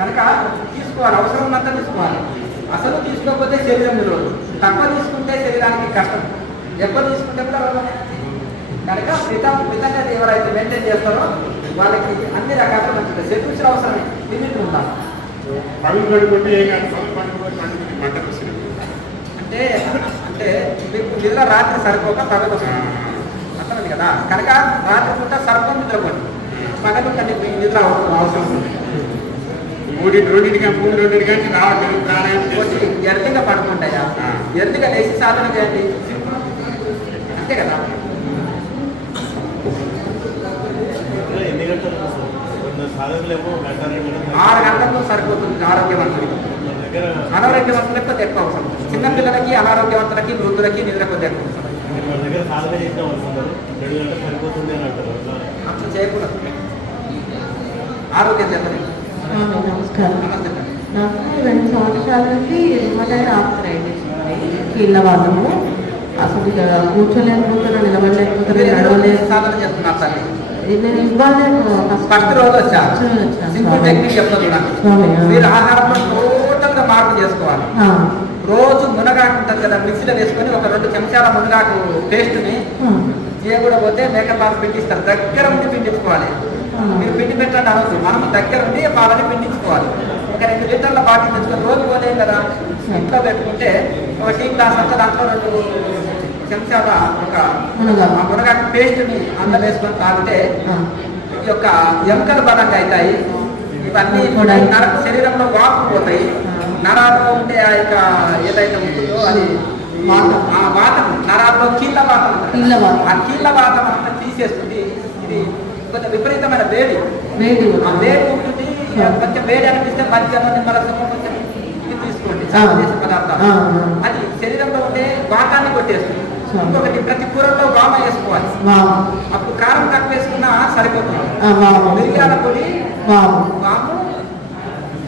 కనుక తీసుకోవాలి. అవసరం ఉన్నంత తీసుకోవాలి. అసలు తీసుకోకపోతే శరీరం నిలవదు. తక్కువ తీసుకుంటే శరీరానికి కష్టం, ఎక్కువ తీసుకుంటే కూడా కనుక మితంగా ఎవరైతే మెయింటైన్ చేస్తారో వాళ్ళకి అన్ని రకాల మంచిది. శరీరం అవసరమే, లిమిట్ ఉండాలి. అంటే మీకు నిద్ర రాత్రి సరిపోక పగలు అర్థమైంది కదా. కనుక రాత్రి పూట సరిపోక నిద్రపోండి, పగలు కంటే నిద్ర అవసరం ఉంది. 3-2 గంటలు రావట్లేదు. ఎర్లీగా పడుకుంటాయా, ఎర్లీగా లేచి సాధన చేయండి, అంతే కదా. 6 గంటల్లో సరిపోతుంది ఆరోగ్యవంతుడికి. అనారోగ్యవంతులకు కొద్దిగా ఎక్కువ అవసరం. చిన్నపిల్లలకి, అనారోగ్యవంతులకి, వృద్ధులకి నిద్ర కొద్దిగా ఎక్కువ అవసరం. అట్లా చేయకూడదు, ఆరోగ్యం దెబ్బతింటుంది. నమస్కారం. నాకు 2 సంవత్సరాల నుంచి రుమటైడ్ ఆర్థరైటిస్ ఉంది, కీళ్ళ వాదము. అసలు ఇక కూర్చోలేకపోతున్నా, నిలబడలేకపోతున్నా, నడవలేదు. సాధన చేస్తున్నారు తల్లి. నేను ఇవ్వలేదు. ఫస్ట్ రోజు వచ్చా సింపుల్ టెక్నిక్ చెప్తాను. మీరు ఆహారంలో టోటల్ గా మార్పు చేసుకోవాలి. రోజు మునగాకు ఉంటుంది కదా, మిక్సీలో వేసుకొని ఒక 2 చెంచాల మునగాకు పేస్ట్ ని చేయకూడ పోతే మేకప్ బాగా పిండిస్తారు. దగ్గర ఉండి పిండించుకోవాలి. మీరు పిండి పెట్టండి అనవద్దు, మనం దగ్గర ఉండి వాళ్ళని పిండించుకోవాలి. ఒక 2 లీటర్ల బాటిల్ తెచ్చుకొని రోజు పోలేం కదా, ఇంట్లో పెట్టుకుంటే ఒక టీ గ్లాస్ అంతా దాంట్లో 2 చెంచాల ఒక మునగాకు పేస్ట్ ని అందరూ వేసుకొని తాగితే ఈ యొక్క ఎముకలు బలంగా అవుతాయి. ఇవన్నీ శరీరంలో వాపు పోతాయి. నరాల్లో ఉండే ఆ యొక్క ఏదైతే ఉంటుందో అది వాతం, నరాల్లో కీళ్ళ వాతం, ఆ కీళ్ళ వాతం అంతా తీసేస్తుంది. ఇది కొంచెం విపరీతమైన వేడి ఆ వేడి ఉంటుంది. కొంచెం వేడి అనిపిస్తే మధ్యాహ్నం నిమ్మరసము కొంచెం ఇది తీసుకోండి, చేసే పదార్థాలు. అది శరీరంలో ఉండే వాతాన్ని కొట్టేస్తుంది. ఇంకొకటి ప్రతి కూరల్లో వామ వేసుకోవాలి. అప్పుడు కారం తక్కువ వేసుకున్నా సరిపోతుంది. మిరియాల పొడి, వాము,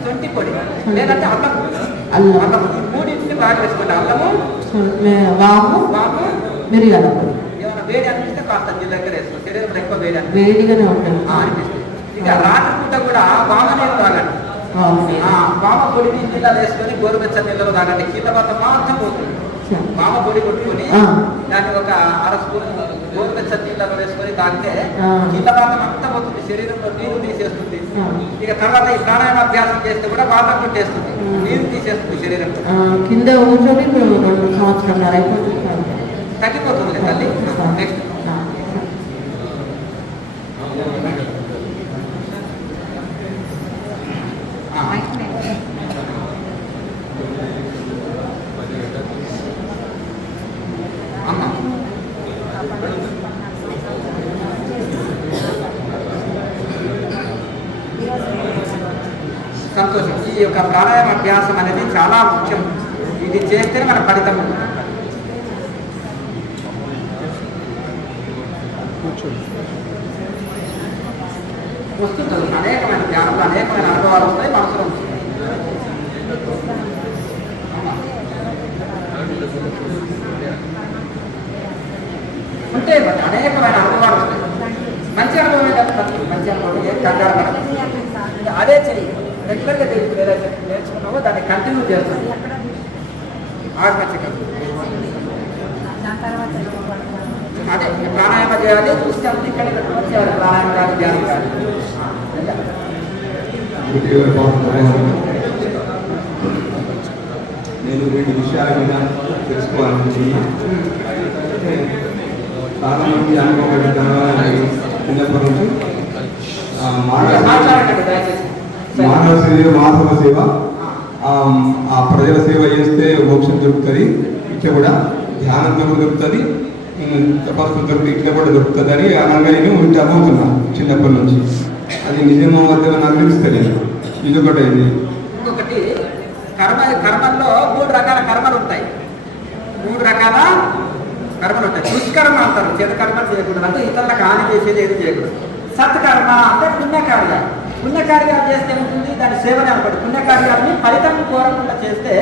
సొంటి పొడి, లేదంటే అల్లం. అల్లం ఈ 3 బాగా వేసుకోండి. అల్లము, వాము, మిరియాల పొడి. ఏమైనా వేడి అనిపిస్తే కాస్త నీ దగ్గర వేసుకో. శరీరంలో ఎక్కువ వేడి వేడిగానే ఉంటుంది అనిపిస్తుంది. ఇక రాత్రి పూట కూడా వామ నీళ్ళు తాగండి. వామ పొడిని నీళ్ళలో వేసుకొని గోరువెచ్చని నీళ్ళలో తాగండి. కీళ్ళ బాధ మాత్రం పోతుంది. వామ పొడి కొట్టుకొని దాన్ని ఒక 1/2 స్పూన్ గోరువెచ్చని నీళ్ళలో వేసుకొని తాగితే కీళ్ళ బాధం అంతా పోతుంది, శరీరంలో నీరు తీసేస్తుంది. ఇక తర్వాత ఈ ప్రాణాయామ అభ్యాసం చేస్తే కూడా బాధ కొట్టేస్తుంది, నీరు తీసేస్తుంది శరీరంలో. కింద కూర్చొని 2 సంవత్సరాలు అయిపోతుంది, తగ్గిపోతుంది తల్లి. నెక్స్ట్ సంతోషం. ఈ యొక్క ప్రాణాయామ అభ్యాసం అనేది చాలా ముఖ్యం. ఇది చేస్తేనే మన ఫలితం వస్తుంది. అనేకమైన ధ్యానంలో అనేకమైన అనుభవాలు వస్తాయి, మనసులో వస్తాయి. ఉంటే అనేకమైన అనుభవాలు వస్తాయి. మంచి అనుభవం మంచి అనుభవం కంగారు పడదు. అదే చెయ్యి, రెగ్యులర్గా ఏదైతే నేర్చుకున్నావో దాన్ని కంటిన్యూ చేస్తాను. ఆత్మహత్య అదే ప్రాణాయామ చేయాలి. చూస్తే ఇక్కడ వచ్చేవారు ప్రాణాయామ కాదు, ధ్యానం కాదు. నేను 2 విషయాల మీద తెలుసుకోవాలనుకుంటున్నాను. చాలా మంది అనుకోబడి చిన్నప్పటి నుంచి మానవ సేవ, మాధవ సేవ, ఆ ప్రజల సేవ చేస్తే మోక్షం దొరుకుతుంది. ఇట్లా కూడా ధ్యానం దొరుకుతుంది, తపస్సు దొరుకుతుంది, ఇట్లా కూడా దొరుకుతుంది అని అనగా నేను ఇంటి అనుకుంటున్నాను చిన్నప్పటి నుంచి. అది నిజమో వద్ద నాకు తెలుస్తుంది. ఇది ఒకటి అయింది. ఇంకొకటి కర్మల్లో 3 రకాల కర్మలు ఉంటాయి. 3 రకాల కర్మలు ఉంటాయి. దుష్కర్మ అంటారు, చేతకర్మలు చేయకూడదు, అంటే ఇతరులకు హాని చేసేది ఏది చేయకూడదు. సత్కర్మ అంటే పుణ్యకార్యాలు. పుణ్యకార్యాలు చేస్తే ఉంటుంది, దాని సేవనే అనుకోండి. పుణ్యకార్యాలని ఫలితం కోరకుండా చేస్తే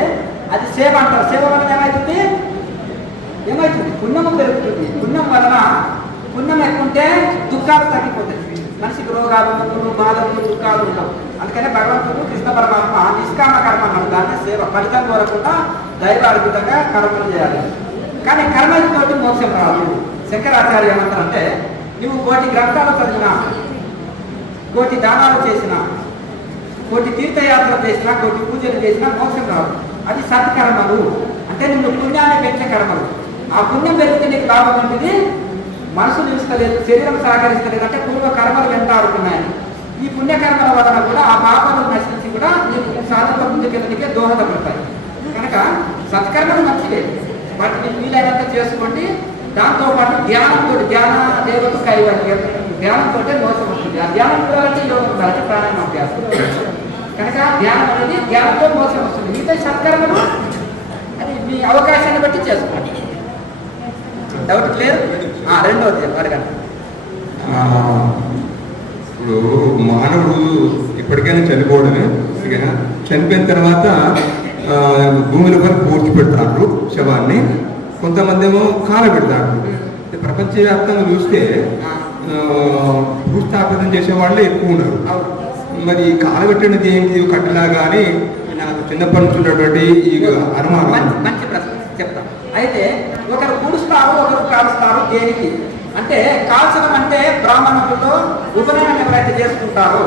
అది సేవ అంటారు. సేవ వలన ఏమవుతుంది? పుణ్యము పెరుగుతుంది. పుణ్యం వలన పుణ్యం ఎక్కుంటే దుఃఖాలు తగ్గిపోతాయి. మనిషికి రోగాలు, నొప్పులు, బాధలు, దుఃఖాలు ఉండవు. అందుకనే భగవంతుడు కృష్ణ పరమాత్మ నిష్కామ కర్మ అన్నారు. దాన్ని సేవ, ఫలితం కోరకుండా దైవార్పితంగా కర్మలు చేయాలి. కానీ కర్మలతోటి మోక్షం రాదు. శంకరాచార్య ఏమంటారంటే, నువ్వు 1,000 గ్రంథాలు చదివినా, 1,000 దానాలు చేసినా, 1,000 తీర్థయాత్రలు చేసినా, 1,000 పూజలు చేసినా మోక్షం రాదు. అది సత్కర్మలు అంటే నిన్ను పుణ్యాన్ని పెంచే కర్మలు. ఆ పుణ్యం పెరిగితే నీకు లాభం ఉంటుంది. మనసు నిలుస్తలేదు, శరీరం సహకరిస్తలేదు అంటే పూర్వ కర్మలు వెంటాడుతున్నాయని. ఈ పుణ్యకర్మల వలన కూడా ఆ పాపాలు నశించి కూడా నీకు సాధన ముందుకెళ్ళడానికే దోహదపడతాయి. కనుక సత్కర్మలు మంచిదే, వాటిని వీలైనంత చేసుకోండి. దాంతోపాటు ధ్యానంతో, ధ్యాన దేవత కైవల్యం, ధ్యానంతో మోసం వస్తుంది. ఆ ధ్యానం ఉండాలంటే యోగం ఉండాలంటే ప్రాణాయామ అభ్యాసం. కనుక ధ్యానం అనేది ధ్యానంతో మోసం వస్తుంది. మిగతా సత్కర్మలు అది మీ అవకాశాన్ని బట్టి చేసుకోండి. Doubt clear? రెండవది అడగండి. ఇప్పుడు మానవుడు ఎప్పటికైనా చనిపోవడమే. చనిపోయిన తర్వాత భూమిలోపై పూడ్చిపెడతారు శవాన్ని, కొంతమంది ఏమో కాలబెడతారు. ప్రపంచవ్యాప్తంగా చూస్తే భూస్థాపితం చేసే వాళ్ళే ఎక్కువ ఉన్నారు. మరి కాలబెట్టినది ఏంటి కట్టలాగా అని నాకు చిన్నప్పటి నుంచి ఉన్నటువంటి ఈ అనుమానం. మంచి ప్రశ్న చెప్తాను. అయితే ఒకరు పూడుస్తారు, ఒకరు కాలుస్తారు. దేనికి అంటే కాల్చడం అంటే బ్రాహ్మణులతో ఉపనయనం ఎవరైతే చేసుకుంటారో,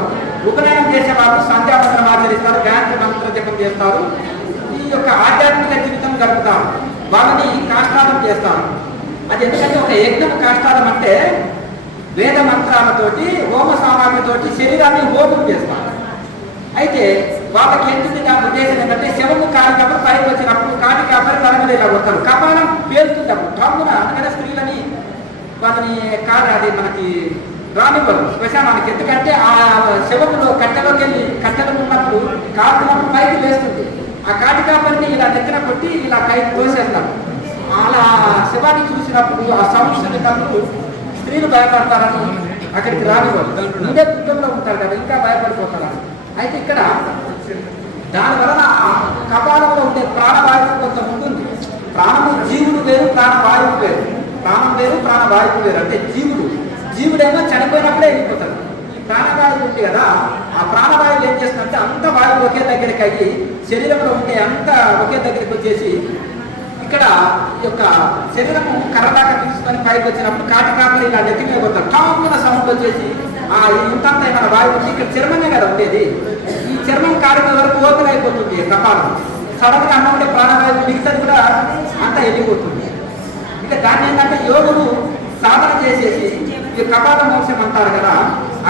ఉపనయనం చేసే వాళ్ళు సంధ్యావందనం ఆచరిస్తారు, గాయత్రి మంత్ర జపం చేస్తారు, ఈ యొక్క ఆధ్యాత్మిక జీవితం గడుపుతారు. వాళ్ళని కాష్టాలం చేస్తారు. అది ఎందుకంటే ఒక యజ్ఞం కాష్టాలం అంటే వేద మంత్రాలతోటి హోమ సామాగ్రితోటి శరీరాన్ని హోమం చేస్తారు. అయితే వాళ్ళకి ఎందుకు నా ఉద్దేశం ఏంటంటే శవము కాలినప్పుడు పైకి వచ్చినప్పుడు కాటి కాపరి తల మీద ఇలా వస్తారు, కపాలం పేరుతుంటారు డ్రమ్మున. అందుకనే స్త్రీలని వాళ్ళని అది మనకి రానివ్వరు శ్మశానానికి. ఎందుకంటే ఆ శవములో కట్టెలోకి వెళ్ళి కట్టెలు ఉన్నప్పుడు కాకున్నప్పుడు పైకి లేస్తుంది. ఆ కాటి కాపరిని ఇలా నెత్తిన కొట్టి ఇలా పైకి తోసేస్తారు. అలా శవాన్ని చూసినప్పుడు ఆ సంస్కృతినప్పుడు స్త్రీలు భయపడతారని అక్కడికి రానివ్వరు. ముందే కుటుంబంలో ఉంటారు కదా, ఇంకా భయపడిపోతారు. అయితే ఇక్కడ దానివలన కపాలంలో ఉండే ప్రాణవాయువు కొంత ఉంటుంది. ప్రాణము జీవుడు వేరు, ప్రాణవాయువు వేరు. ప్రాణం వేరు, ప్రాణవాయువు వేరు. అంటే జీవుడేమో చనిపోయినప్పుడే వెళ్ళిపోతాడు. ఈ ప్రాణవాయువు ఉంది కదా, ఆ ప్రాణవాయువు ఏం చేస్తుందంటే అంత వాయువు ఒకే దగ్గరికి అయ్యి శరీరంలో ఉండే అంత ఒకే దగ్గరికి వచ్చేసి ఇక్కడ ఈ యొక్క శరీరము కర్రదాకా తీసుకొని పైకి వచ్చినప్పుడు కాటి కాపలు ఇలా నెత్తిమే పోతారు. టామున సౌండ్ వచ్చేసి ఇంతంత ఏమైనా వాయువు ఉంది. ఇక్కడ చర్మమే కదా ఉండేది. ఈ చర్మం కాడిన వరకు ఓపెన్ అయిపోతుంది కపాలం. సడన్ గా అన్న ఉంటే ప్రాణవాయువు మిగతాది కూడా అంతా వెళ్ళిపోతుంది. ఇక దాన్ని ఏంటంటే యోగులు సాధన చేసేసి ఈ కపాల మోక్షం అంటారు కదా,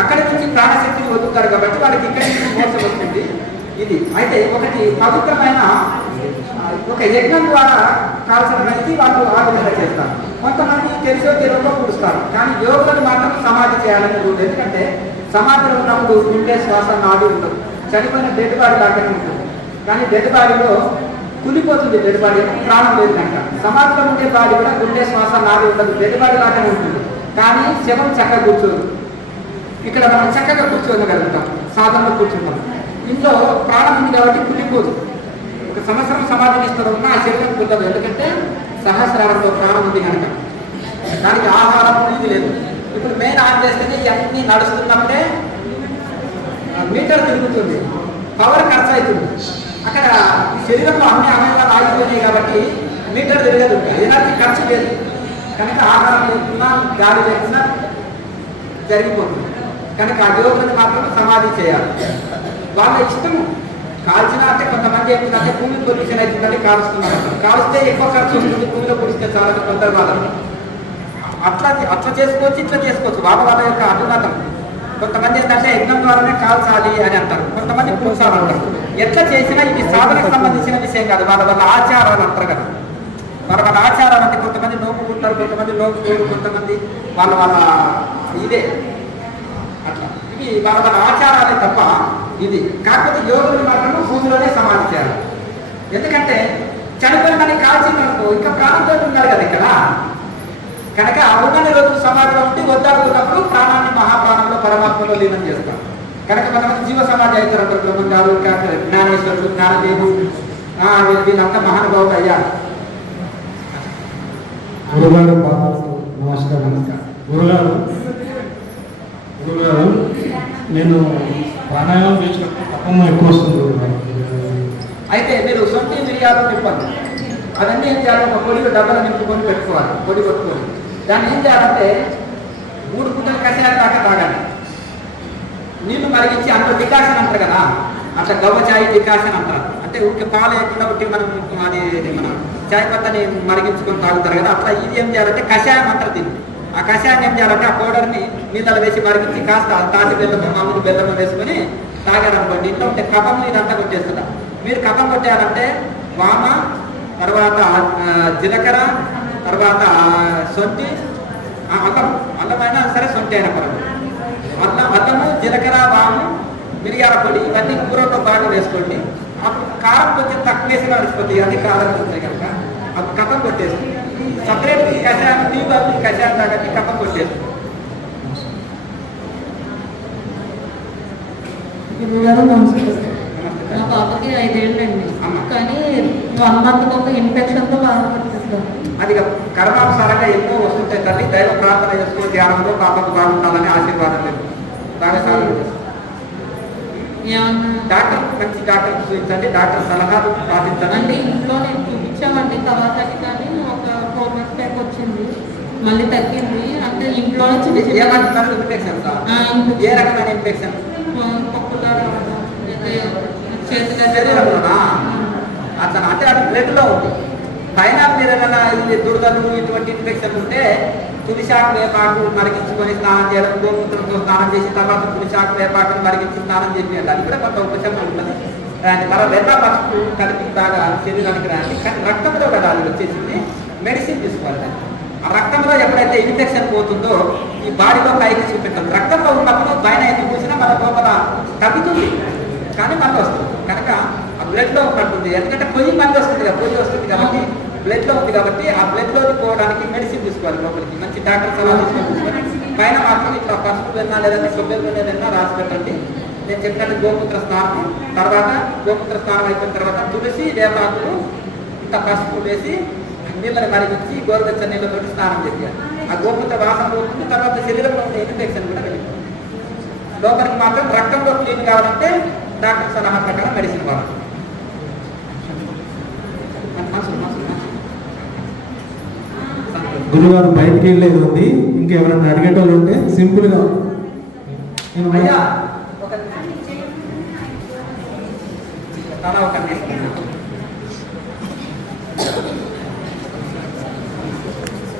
అక్కడి నుంచి ప్రాణశక్తిని వదులుతారు కాబట్టి వాళ్ళకి ఇక్కడి నుంచి మోక్షం వస్తుంది. ఇది అయితే ఒకటి పవిత్రమైన ఒక యజ్ఞం ద్వారా కాల్చడం అనేది వాళ్ళు ఆ విధంగా చేస్తారు. కొంతమంది తెలిసో తెలియకో పుడుస్తారు. కానీ యోగులను మాత్రం సమాధి చేయాలని రూల్. ఎందుకంటే సమాధిలో ఉన్నప్పుడు గుండె శ్వాస నాడు ఉండదు. చనిపోయిన డెడ్ బాడీ లాగానే ఉంటుంది. కానీ డెడ్ బాడీలో కులిపోతుంది. డెడ్ బాడీ ప్రాణం లేదు కనుక. సమాధిలో ఉండే బాడీ కూడా గుండె శ్వాస నాడు ఉండదు, డెడ్ బాడీ లాగానే ఉంటుంది. కానీ శవం చక్కగా కూర్చోదు. ఇక్కడ మనం చక్కగా కూర్చోగలుగుతాం, సాధనలో కూర్చుంటాం. ఇంట్లో ప్రాణం ఉంది కాబట్టి కులిపోదు. ఒక సంవత్సరం సమాధిని ఇస్తారు ఉన్నా ఆ శరీరం కుదరదు. ఎందుకంటే సహస్రారంలో ప్రాణం ఉంది కనుక. దానికి ఆహారం ఇది లేదు. ఇప్పుడు మెయిన్ ఆన్ చేస్తేనే ఇవన్నీ నడుస్తున్నప్పుడే మీటర్ తిరుగుతుంది, పవర్ ఖర్చు అవుతుంది. అక్కడ శరీరంలో అన్ని అవయవాలు ఆగిపోయినాయి కాబట్టి మీటర్ తిరగదు, ఎనర్జీ ఖర్చు లేదు. కనుక ఆహారం లేకున్నా గాలి లేకున్నా జరిగిపోతుంది. కనుక ఆ యోగులను మాత్రం సమాధి చేయాలి. వాళ్ళ ఇష్టము. కాల్చినా అంటే కొంతమంది ఏంటంటే భూమి పొల్యూషన్ అవుతుందని కాలుస్తున్నారు. కాల్స్తే ఎక్కువ ఖర్చు ఉంటుంది, భూమిలో పొలిస్తే చాలా కొందరు వాళ్ళు అట్లా చేసుకోవచ్చు, ఇట్లా చేసుకోవచ్చు. వాళ్ళ యొక్క అభిమతం. కొంతమంది ఏంటంటే యజ్ఞం ద్వారానే కాల్చాలి అని అంటారు, కొంతమంది పురుషాలంటారు. ఎట్లా చేసినా ఇది సాధనకు సంబంధించిన విషయం కాదు. వాళ్ళ ఆచారాలు అంటారు కదా. వాళ్ళ ఆచారాలు అంటే కొంతమంది నోపుకుంటారు, కొంతమంది నోపుకోరు, కొంతమంది వాళ్ళ ఇదే అట్లా. ఇవి వాళ్ళ ఆచారాలే తప్ప ఇది. కాకపోతే యోగులు మాత్రం భూమిలోనే సమాధి చేయాలి. ఎందుకంటే చనిపోయిన మనకి కాల్చిందనుకో ఇంకా ప్రాణంతో ఉండాలి కదా ఇక్కడ. కనుక ఉన్నన్ని రోజులు సమాధిలో ఉండి వద్దాకున్నప్పుడు ప్రాణాన్ని మహాప్రాణంలో పరమాత్మలో లీనం చేస్తారు. కనుక కొంతమంది జీవ సమాధి అవుతారు. కొంతమంది గారు జ్ఞానేశ్వరుడు, జ్ఞానదేవుడు, వీళ్ళంతా మహానుభావులు అయ్యారు. గురుగారు నమస్కారం. గురుగారు నేను ప్రాణాయామం చేసినప్పుడు తప్పమ్మ ఎక్కువ వస్తుంది. అయితే మీరు సొంత మిరియాలు నింపండి. అవన్నీ ఏం చేయాలి? ఒక పొడిలో డబ్బలు నింపుకొని పెట్టుకోవాలి, పొడి కొట్టుకొని. దాన్ని ఏం చేయాలంటే 3 పూటలు కషాయం దాకా తాగాలి. నీళ్లు మరిగించి అందులో డికాషన్ అంటారు కదా, అట్లా గవ్వ చాయ్ డికాషన్ అంటారు. అంటే ఊరికి పాలు వేయకుండా ఒకటి మనం మన చాయ్ పత్తని మరిగించుకొని తాగుతారు కదా, అట్లా ఇది ఏం చేయాలంటే కషాయం అంటారు దీన్ని. ఆ కషాయాన్ని ఏం చేయాలంటే ఆ పౌడర్ని నీళ్ళలో వేసి మరిగించి కాస్త తాటి బెల్లము, మామూలు బెల్లము వేసుకొని తాగారనుకోండి, ఇంట్లో ఉంటే కఫం ఇదంతా కొట్టేస్తుందా. మీరు కఫం కొట్టేయాలంటే వామ, తర్వాత జీలకర్ర, తర్వాత సొంటి, అల్లమైనా సరే సొంటి అయినా పర్వాలేదు. అల్లము, జీలకర్ర, వాము, మిరియాల పొడి ఇవన్నీ కూరలో బాగా వేసుకోండి. అప్పుడు కారం కొంచెం తక్కువ వేసి నడిచిపోతాయి, అన్ని కారం ఉంటాయి కనుక అప్పుడు కథం కొట్టేస్తుంది. సపరేట్ కషాయం టీ బాబు కషాయం తాగట్టి కథం కొట్టేస్తుంది. నా పాపకి 5 ఏళ్ళండి, కానీ 1 మంత్ ఒక ఇన్ఫెక్షన్తో బాధపడుతుంది. అది కర్మానుసారంగా ఎన్నో వస్తుంటాయి తల్లి. దైవ ప్రార్థన చేసుకుని ధ్యానంలో పాపకు బాగుండాలని ఆశీర్వాదం లేదు. బాగా సాధన చేస్తుంది. డాక్టర్ మంచి డాక్టర్ చూపించండి, డాక్టర్ సలహాలు పాటించండి. ఇంట్లో నేను చూపించామండి తర్వాతకి, కానీ ఒక 4 months బ్యాక్ వచ్చింది, మళ్ళీ తగ్గింది. అంటే ఇంట్లో ఏమంటున్నారు ఇన్ఫెక్షన్? ఏ రకమైన ఇన్ఫెక్షన్? పప్పులో చేతుల శరీరంలోనా? అతను అంటే అది బ్లడ్లో ఉంది. పైన మీరు ఏదైనా ఇది దురదలు ఇటువంటి ఇన్ఫెక్షన్ ఉంటే తులిశాకు వేపాకు మరిగించుకొని స్నానం చేయడం, గోమూత్రంతో స్నానం చేసిన తర్వాత తులిశాకు వేపాకుని మరిగించి స్నానం చేసి అది కూడా కొంత ఉపశమనం ఉంటుంది. దాని తర్వాత వెన్న పసుపు కలిపి బాగా శరీరానికి రాండి. కానీ రక్తంలో కదా అది వచ్చేసింది, మెడిసిన్ తీసుకోవాలి. ఆ రక్తంలో ఎప్పుడైతే ఇన్ఫెక్షన్ పోతుందో ఈ బాడీలో పైకి చూపెట్టాలి. రక్తంలో ఉన్నప్పుడు పైన ఎందుకు చూసినా మన లోపల తగ్గుతుంది, కానీ మంది వస్తుంది కనుక ఆ బ్లడ్లో ఉన్నట్టుంది. ఎందుకంటే పొయ్యి మంది వస్తుంది కదా, పొయ్యి వస్తుంది కాబట్టి బ్లడ్లో ఉంది కాబట్టి ఆ బ్లడ్లో పోవడానికి మెడిసిన్ తీసుకోవాలి. లోపలికి మంచి డాక్టర్ సలహా తీసుకొని పైన మాత్రం ఇట్లా పసుపు వెన్నా లేదంటే కొబ్బరి వెన్న ఏదైనా రాసి పెట్టండి. నేను చెప్పినట్టు గోమూత్ర స్నానం, తర్వాత గోమూత్ర స్నానం అయిపోయిన తర్వాత తులసి వేపాకులు ఇంత పసుపు వేసి నీళ్ళని మరిగించి గోరువెచ్చని నీళ్ళతో స్నానం చేయాలి. ఆ గోమూత్ర వాసన పోతుంది. తర్వాత శరీరంలో ఉండే ఇన్ఫెక్షన్ కూడా వెళ్ళిపోతుంది. లోపలికి మాత్రం రక్తంలో క్లీన్ కావాలంటే డాక్టర్ సలహా ప్రకారం మెడిసిన్ వాడాలి. గురుగారు బయటికి వెళ్ళేది ఉంది, ఇంకెవరైనా అడిగేటోళ్ళు ఉంటే సింపుల్గా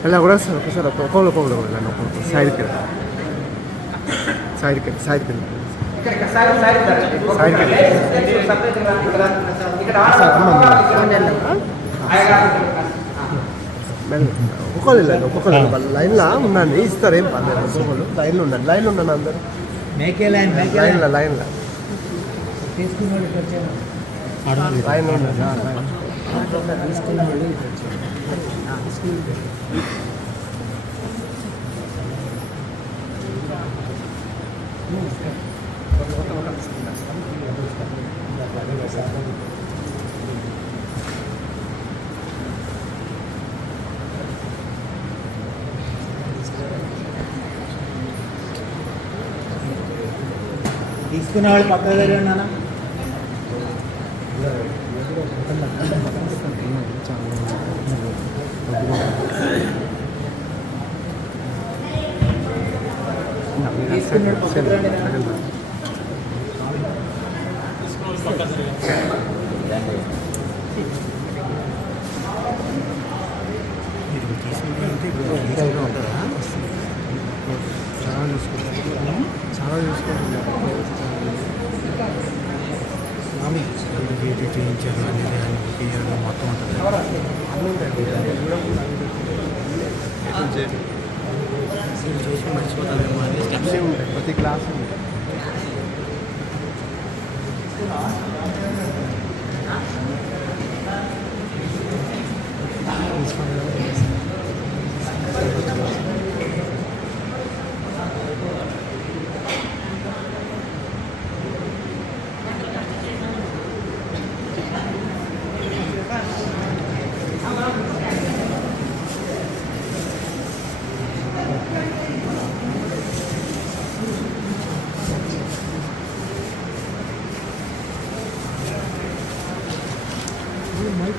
అలా కూడా సార్ ఒకసారి ఒక్కొక్కరు సైడ్కి ఒక్కొక్కరు లైన్లో ఉండండి, ఇస్తారు ఏం పర్లేదు. ఒక్కొక్కరు లైన్లో ఉండండి, లైన్లో ఉండండి అందరు లైన్లో లైన్లో తీసుకునే వాళ్ళు పక్క దగ్గర ఉన్నానా? చాలా చూసుకుంటారు చేయించారు అనేది మొత్తం ఉంటుంది. చూసి మర్చిపోతారేమో అని స్టెప్స్ ఉంటాయి ప్రతి క్లాస్ మైక్